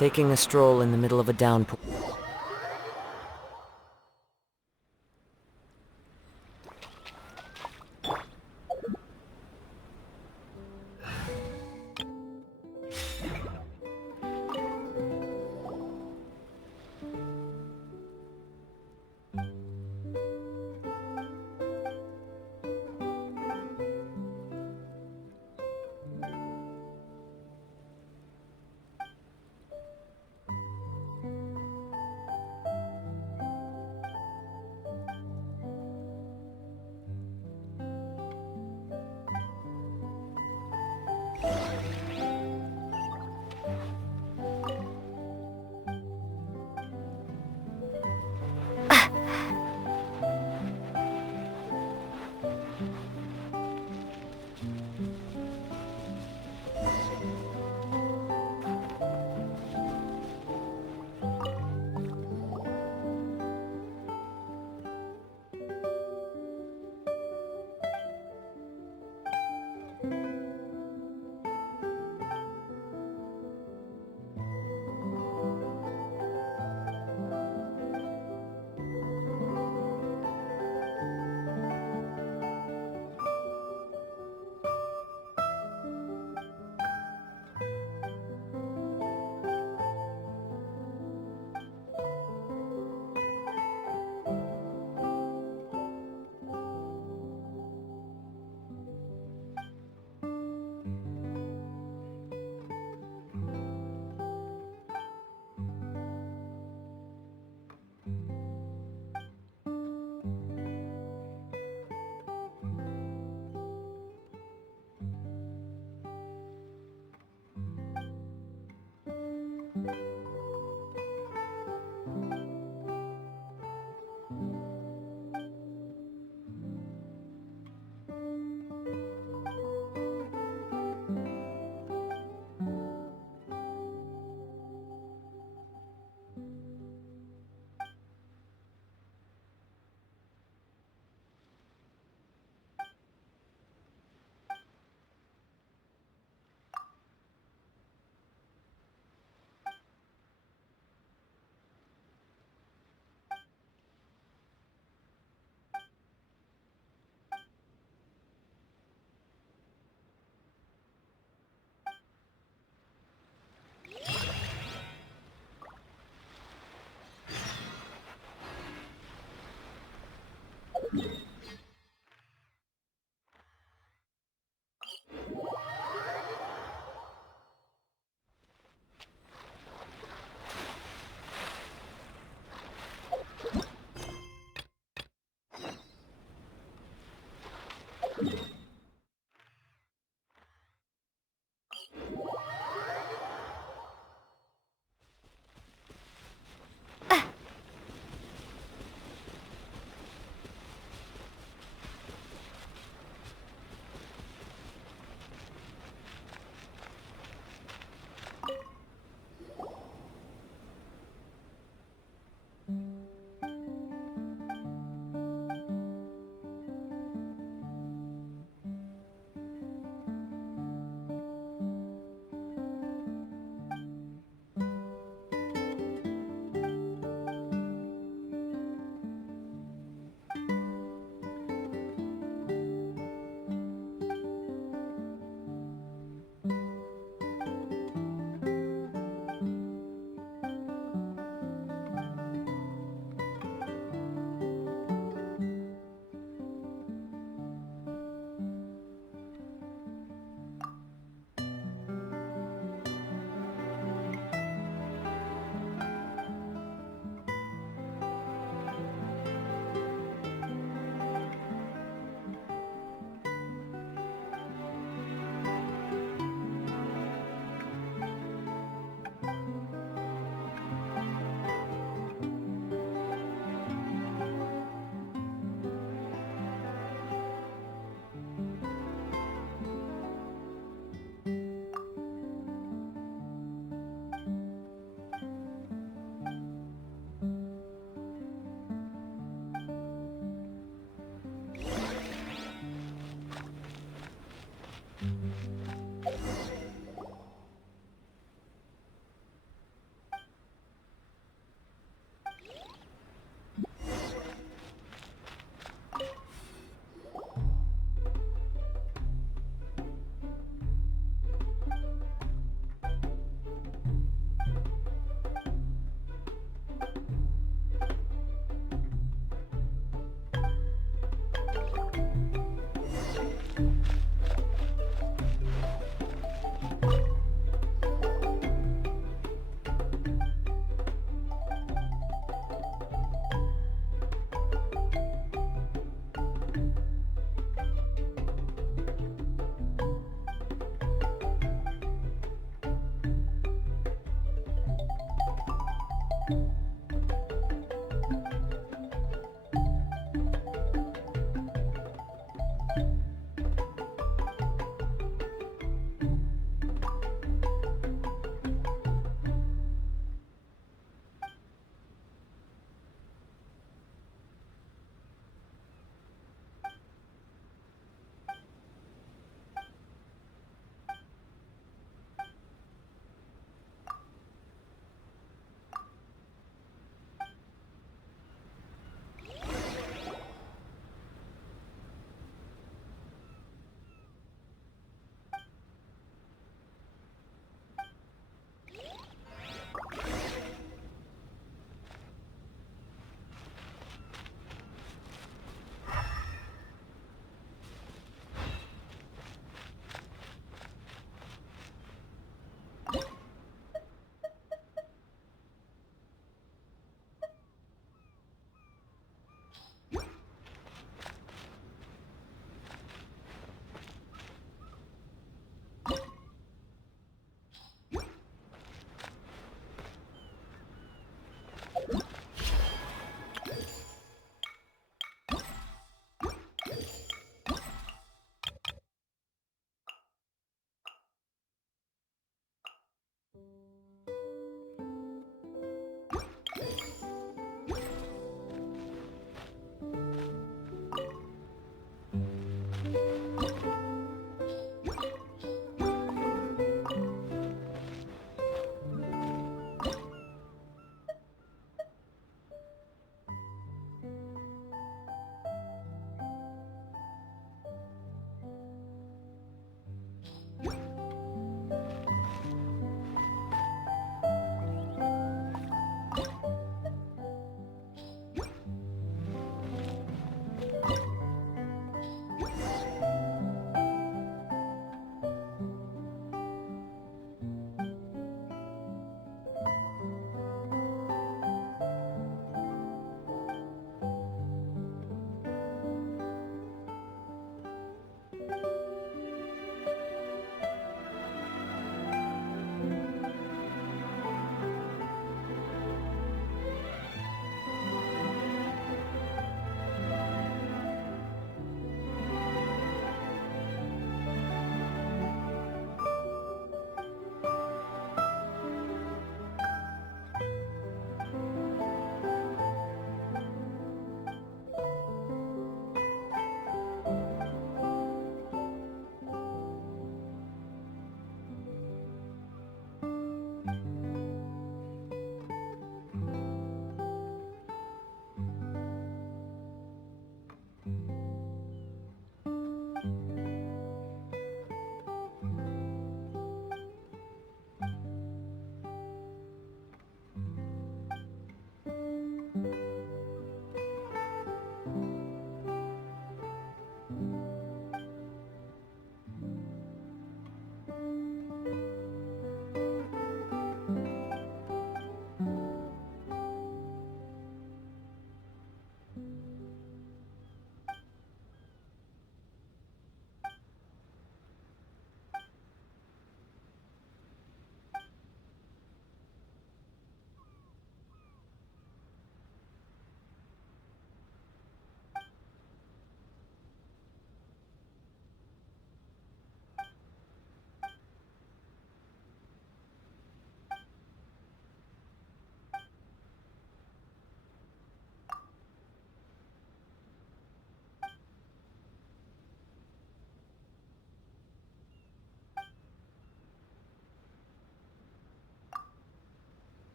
Taking a stroll in the middle of a downpour.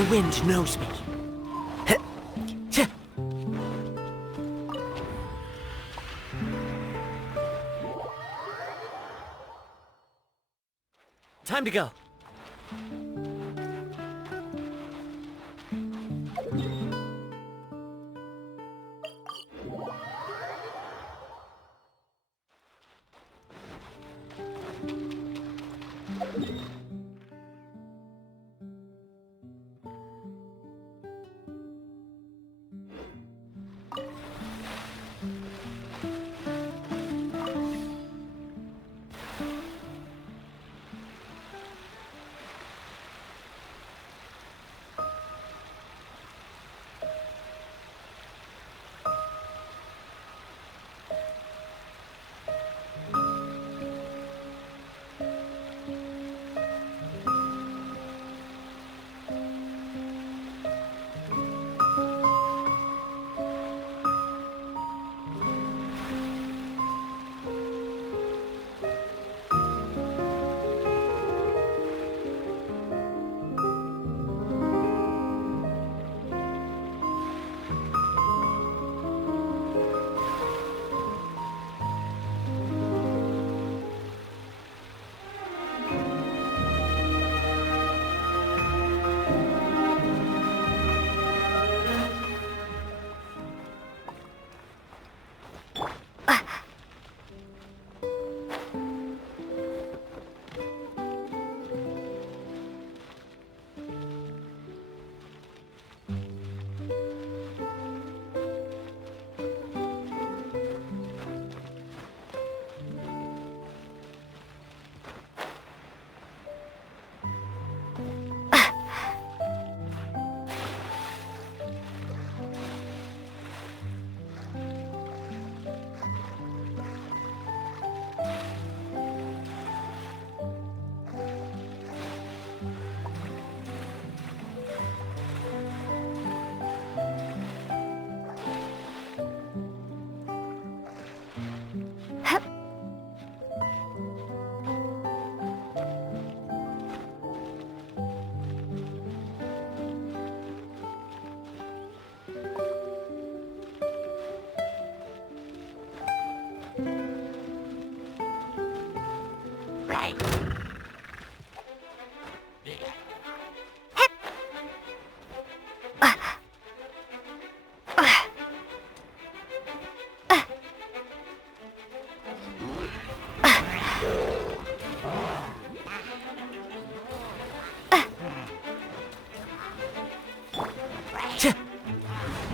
The wind knows me. Time to go.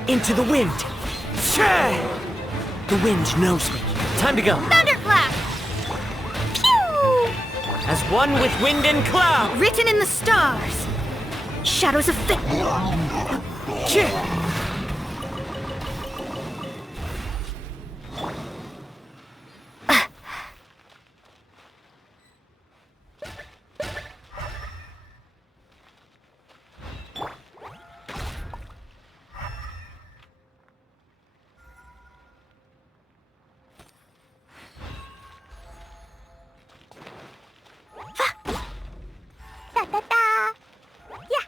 Into the wind! The wind knows me. Time to go. Thunderclap! Pew! As one with wind and cloud! Written in the stars. Shadows of fate. Da da da! Yeah!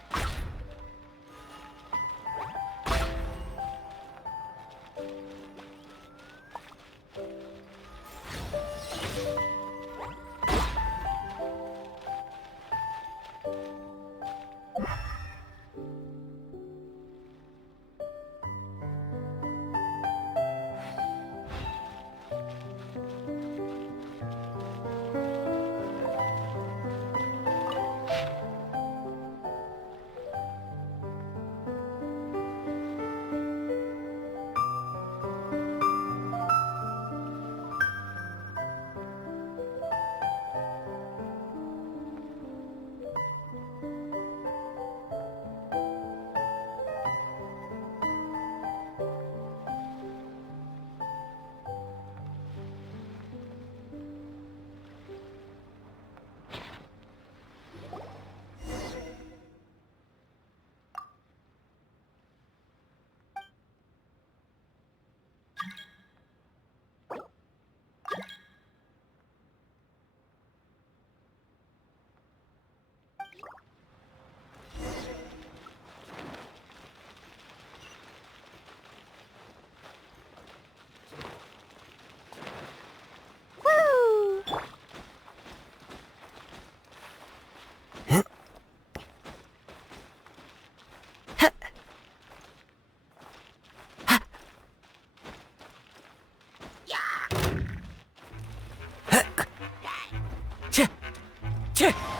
Woo!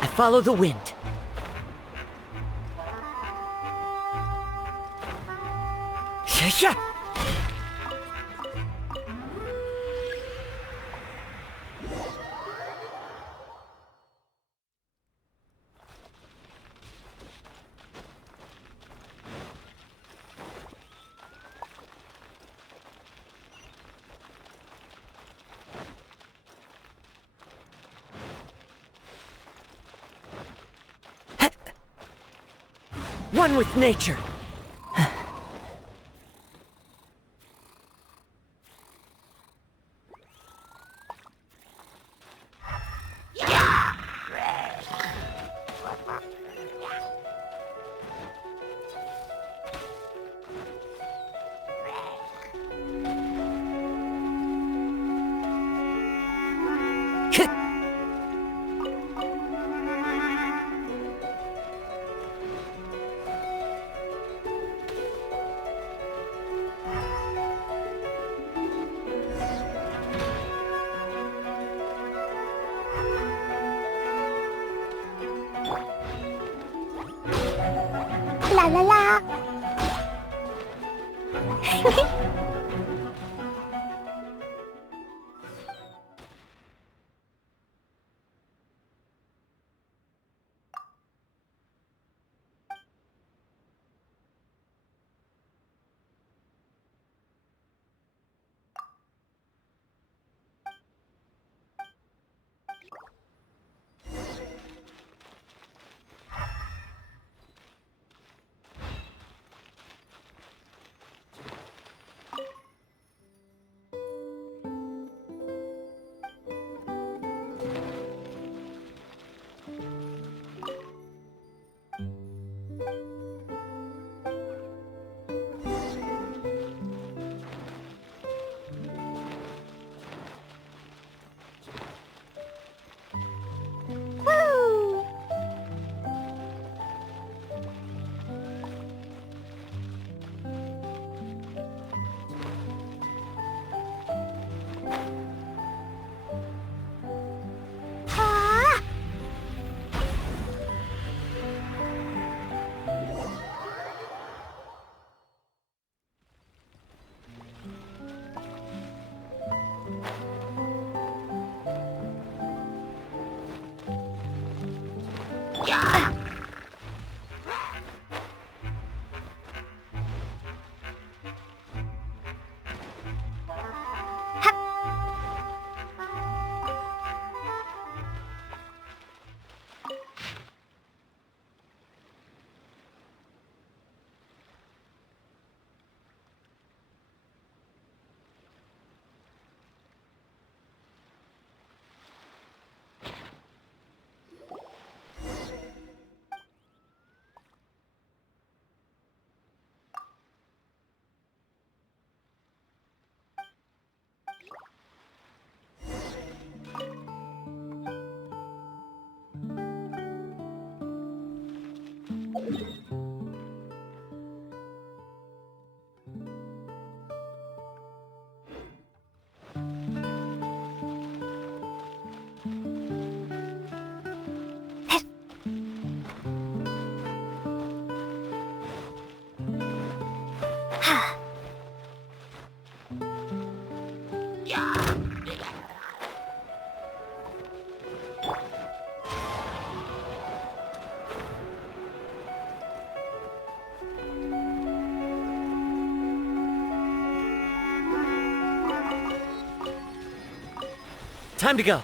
I follow the wind. One with nature. La la la! Time to go.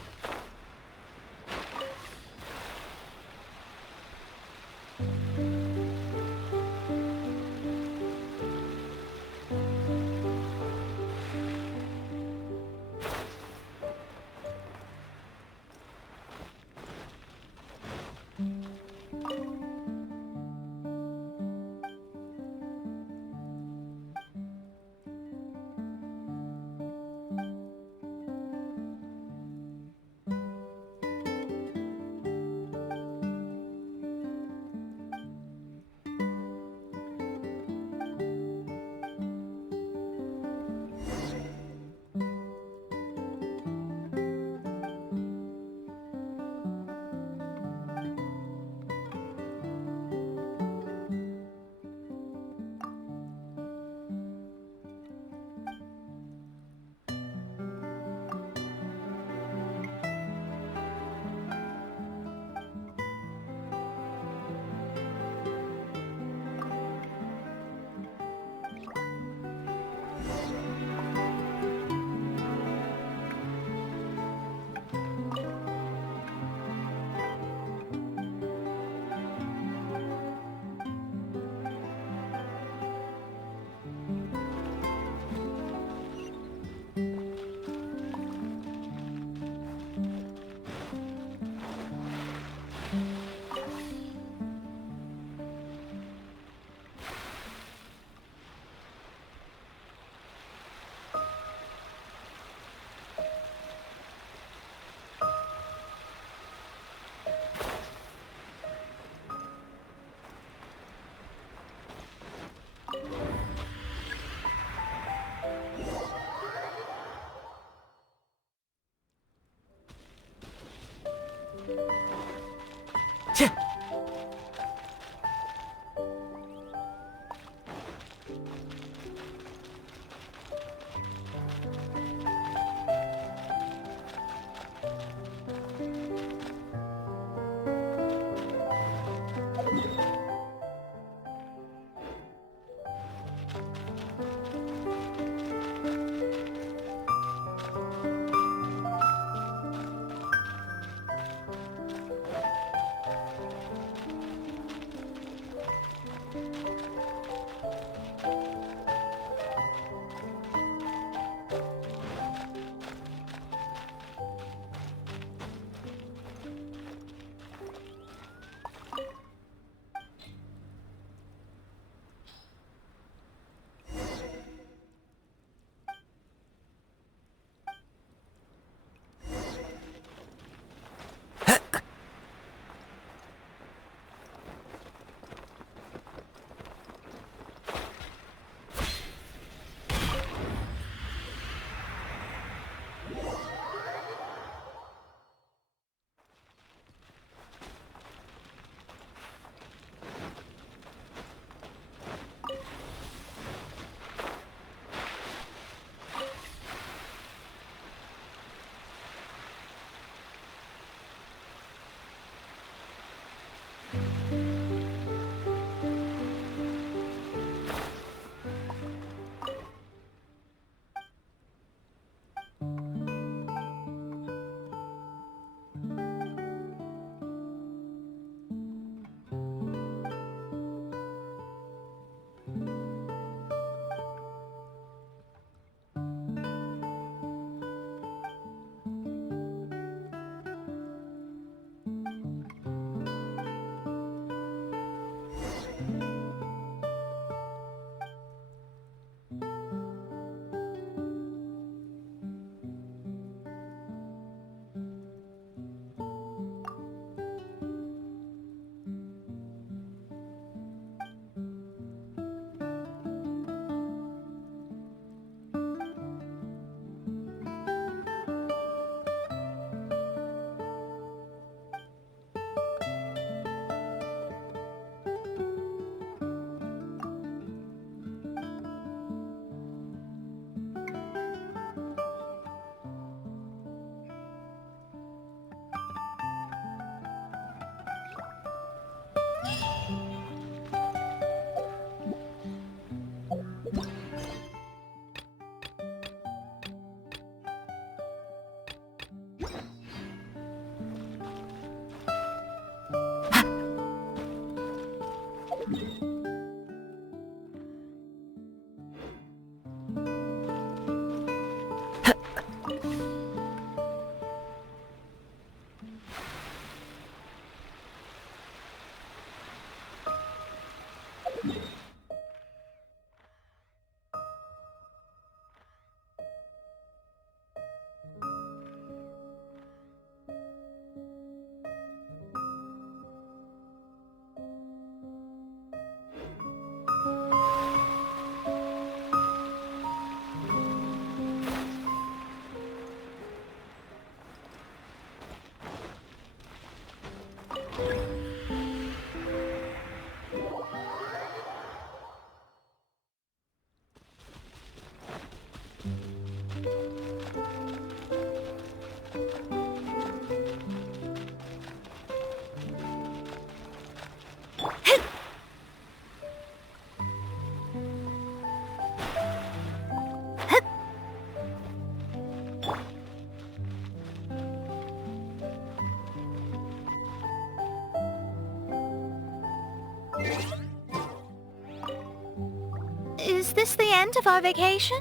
this the end of our vacation?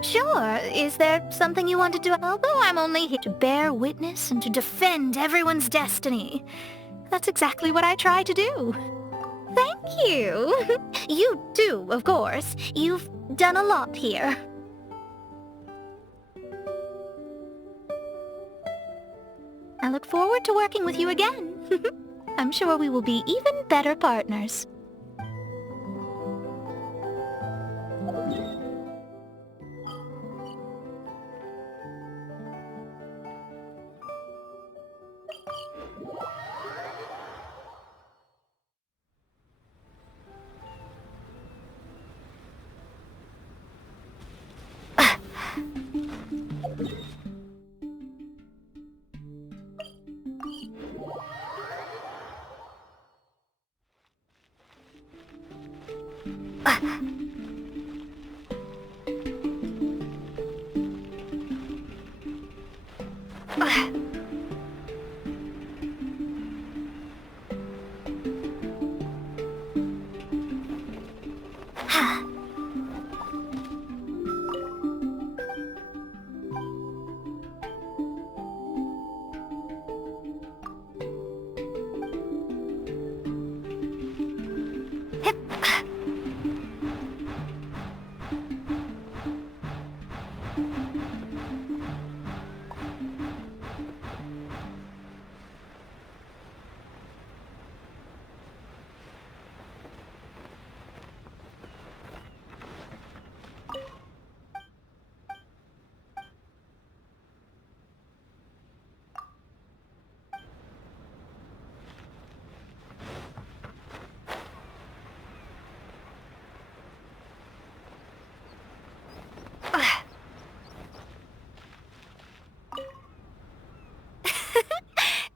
Sure. Is there something you want to do? Although I'm only here to bear witness and to defend everyone's destiny. That's exactly what I try to do. Thank you. You too, of course. You've done a lot here. I look forward to working with you again. I'm sure we will be even better partners.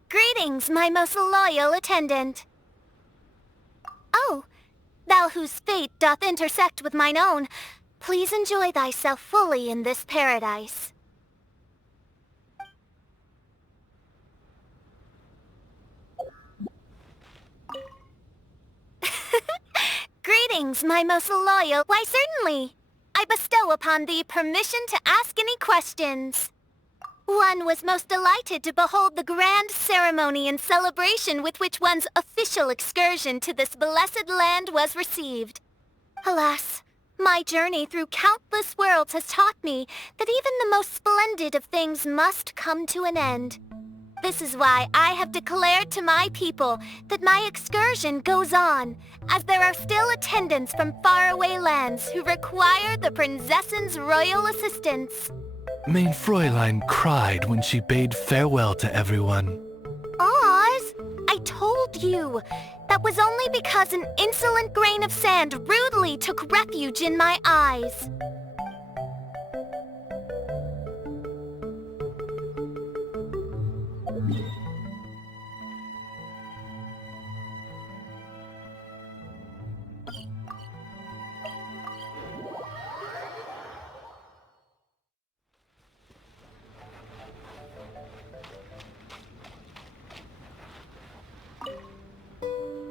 Greetings, my most loyal attendant. Oh, thou whose fate doth intersect with mine own, please enjoy thyself fully in this paradise. Greetings, my most loyal... Why, certainly. I bestow upon thee permission to ask any questions. One was most delighted to behold the grand ceremony and celebration with which one's official excursion to this blessed land was received. Alas, my journey through countless worlds has taught me that even the most splendid of things must come to an end. This is why I have declared to my people that my excursion goes on, as there are still attendants from faraway lands who require the Princess's royal assistance. Mein Fräulein cried when she bade farewell to everyone. Oz, I told you. That was only because an insolent grain of sand rudely took refuge in my eyes.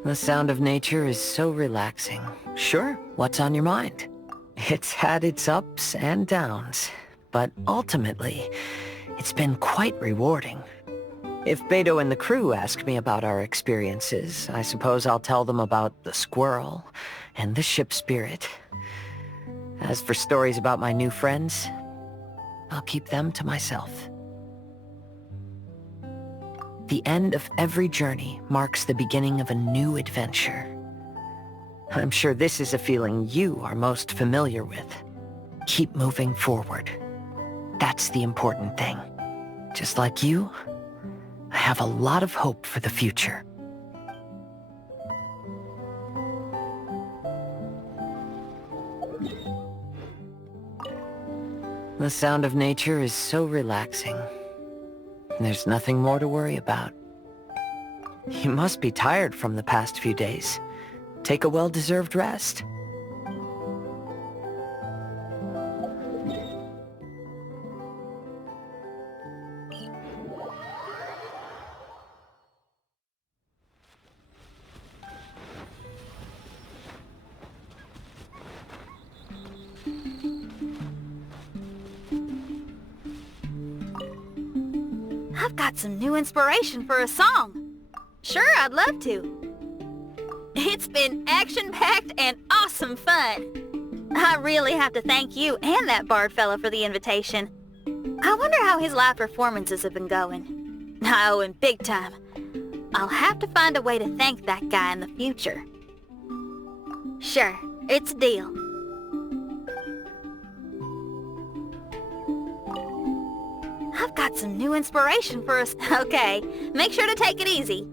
The sound of nature is so relaxing. Sure, what's on your mind? It's had its ups and downs, but ultimately, it's been quite rewarding. If Beto and the crew ask me about our experiences, I suppose I'll tell them about the squirrel and the ship spirit. As for stories about my new friends, I'll keep them to myself. The end of every journey marks the beginning of a new adventure. I'm sure this is a feeling you are most familiar with. Keep moving forward. That's the important thing. Just like you, I have a lot of hope for the future. The sound of nature is so relaxing. There's nothing more to worry about. You must be tired from the past few days. Take a well-deserved rest. I've got some new inspiration for a song. Sure, I'd love to. It's been action-packed and awesome fun. I really have to thank you and that Bard fella for the invitation. I wonder how his live performances have been going. I owe him big time. I'll have to find a way to thank that guy in the future. Sure, it's a deal. I've got some new inspiration for us. Okay, make sure to take it easy.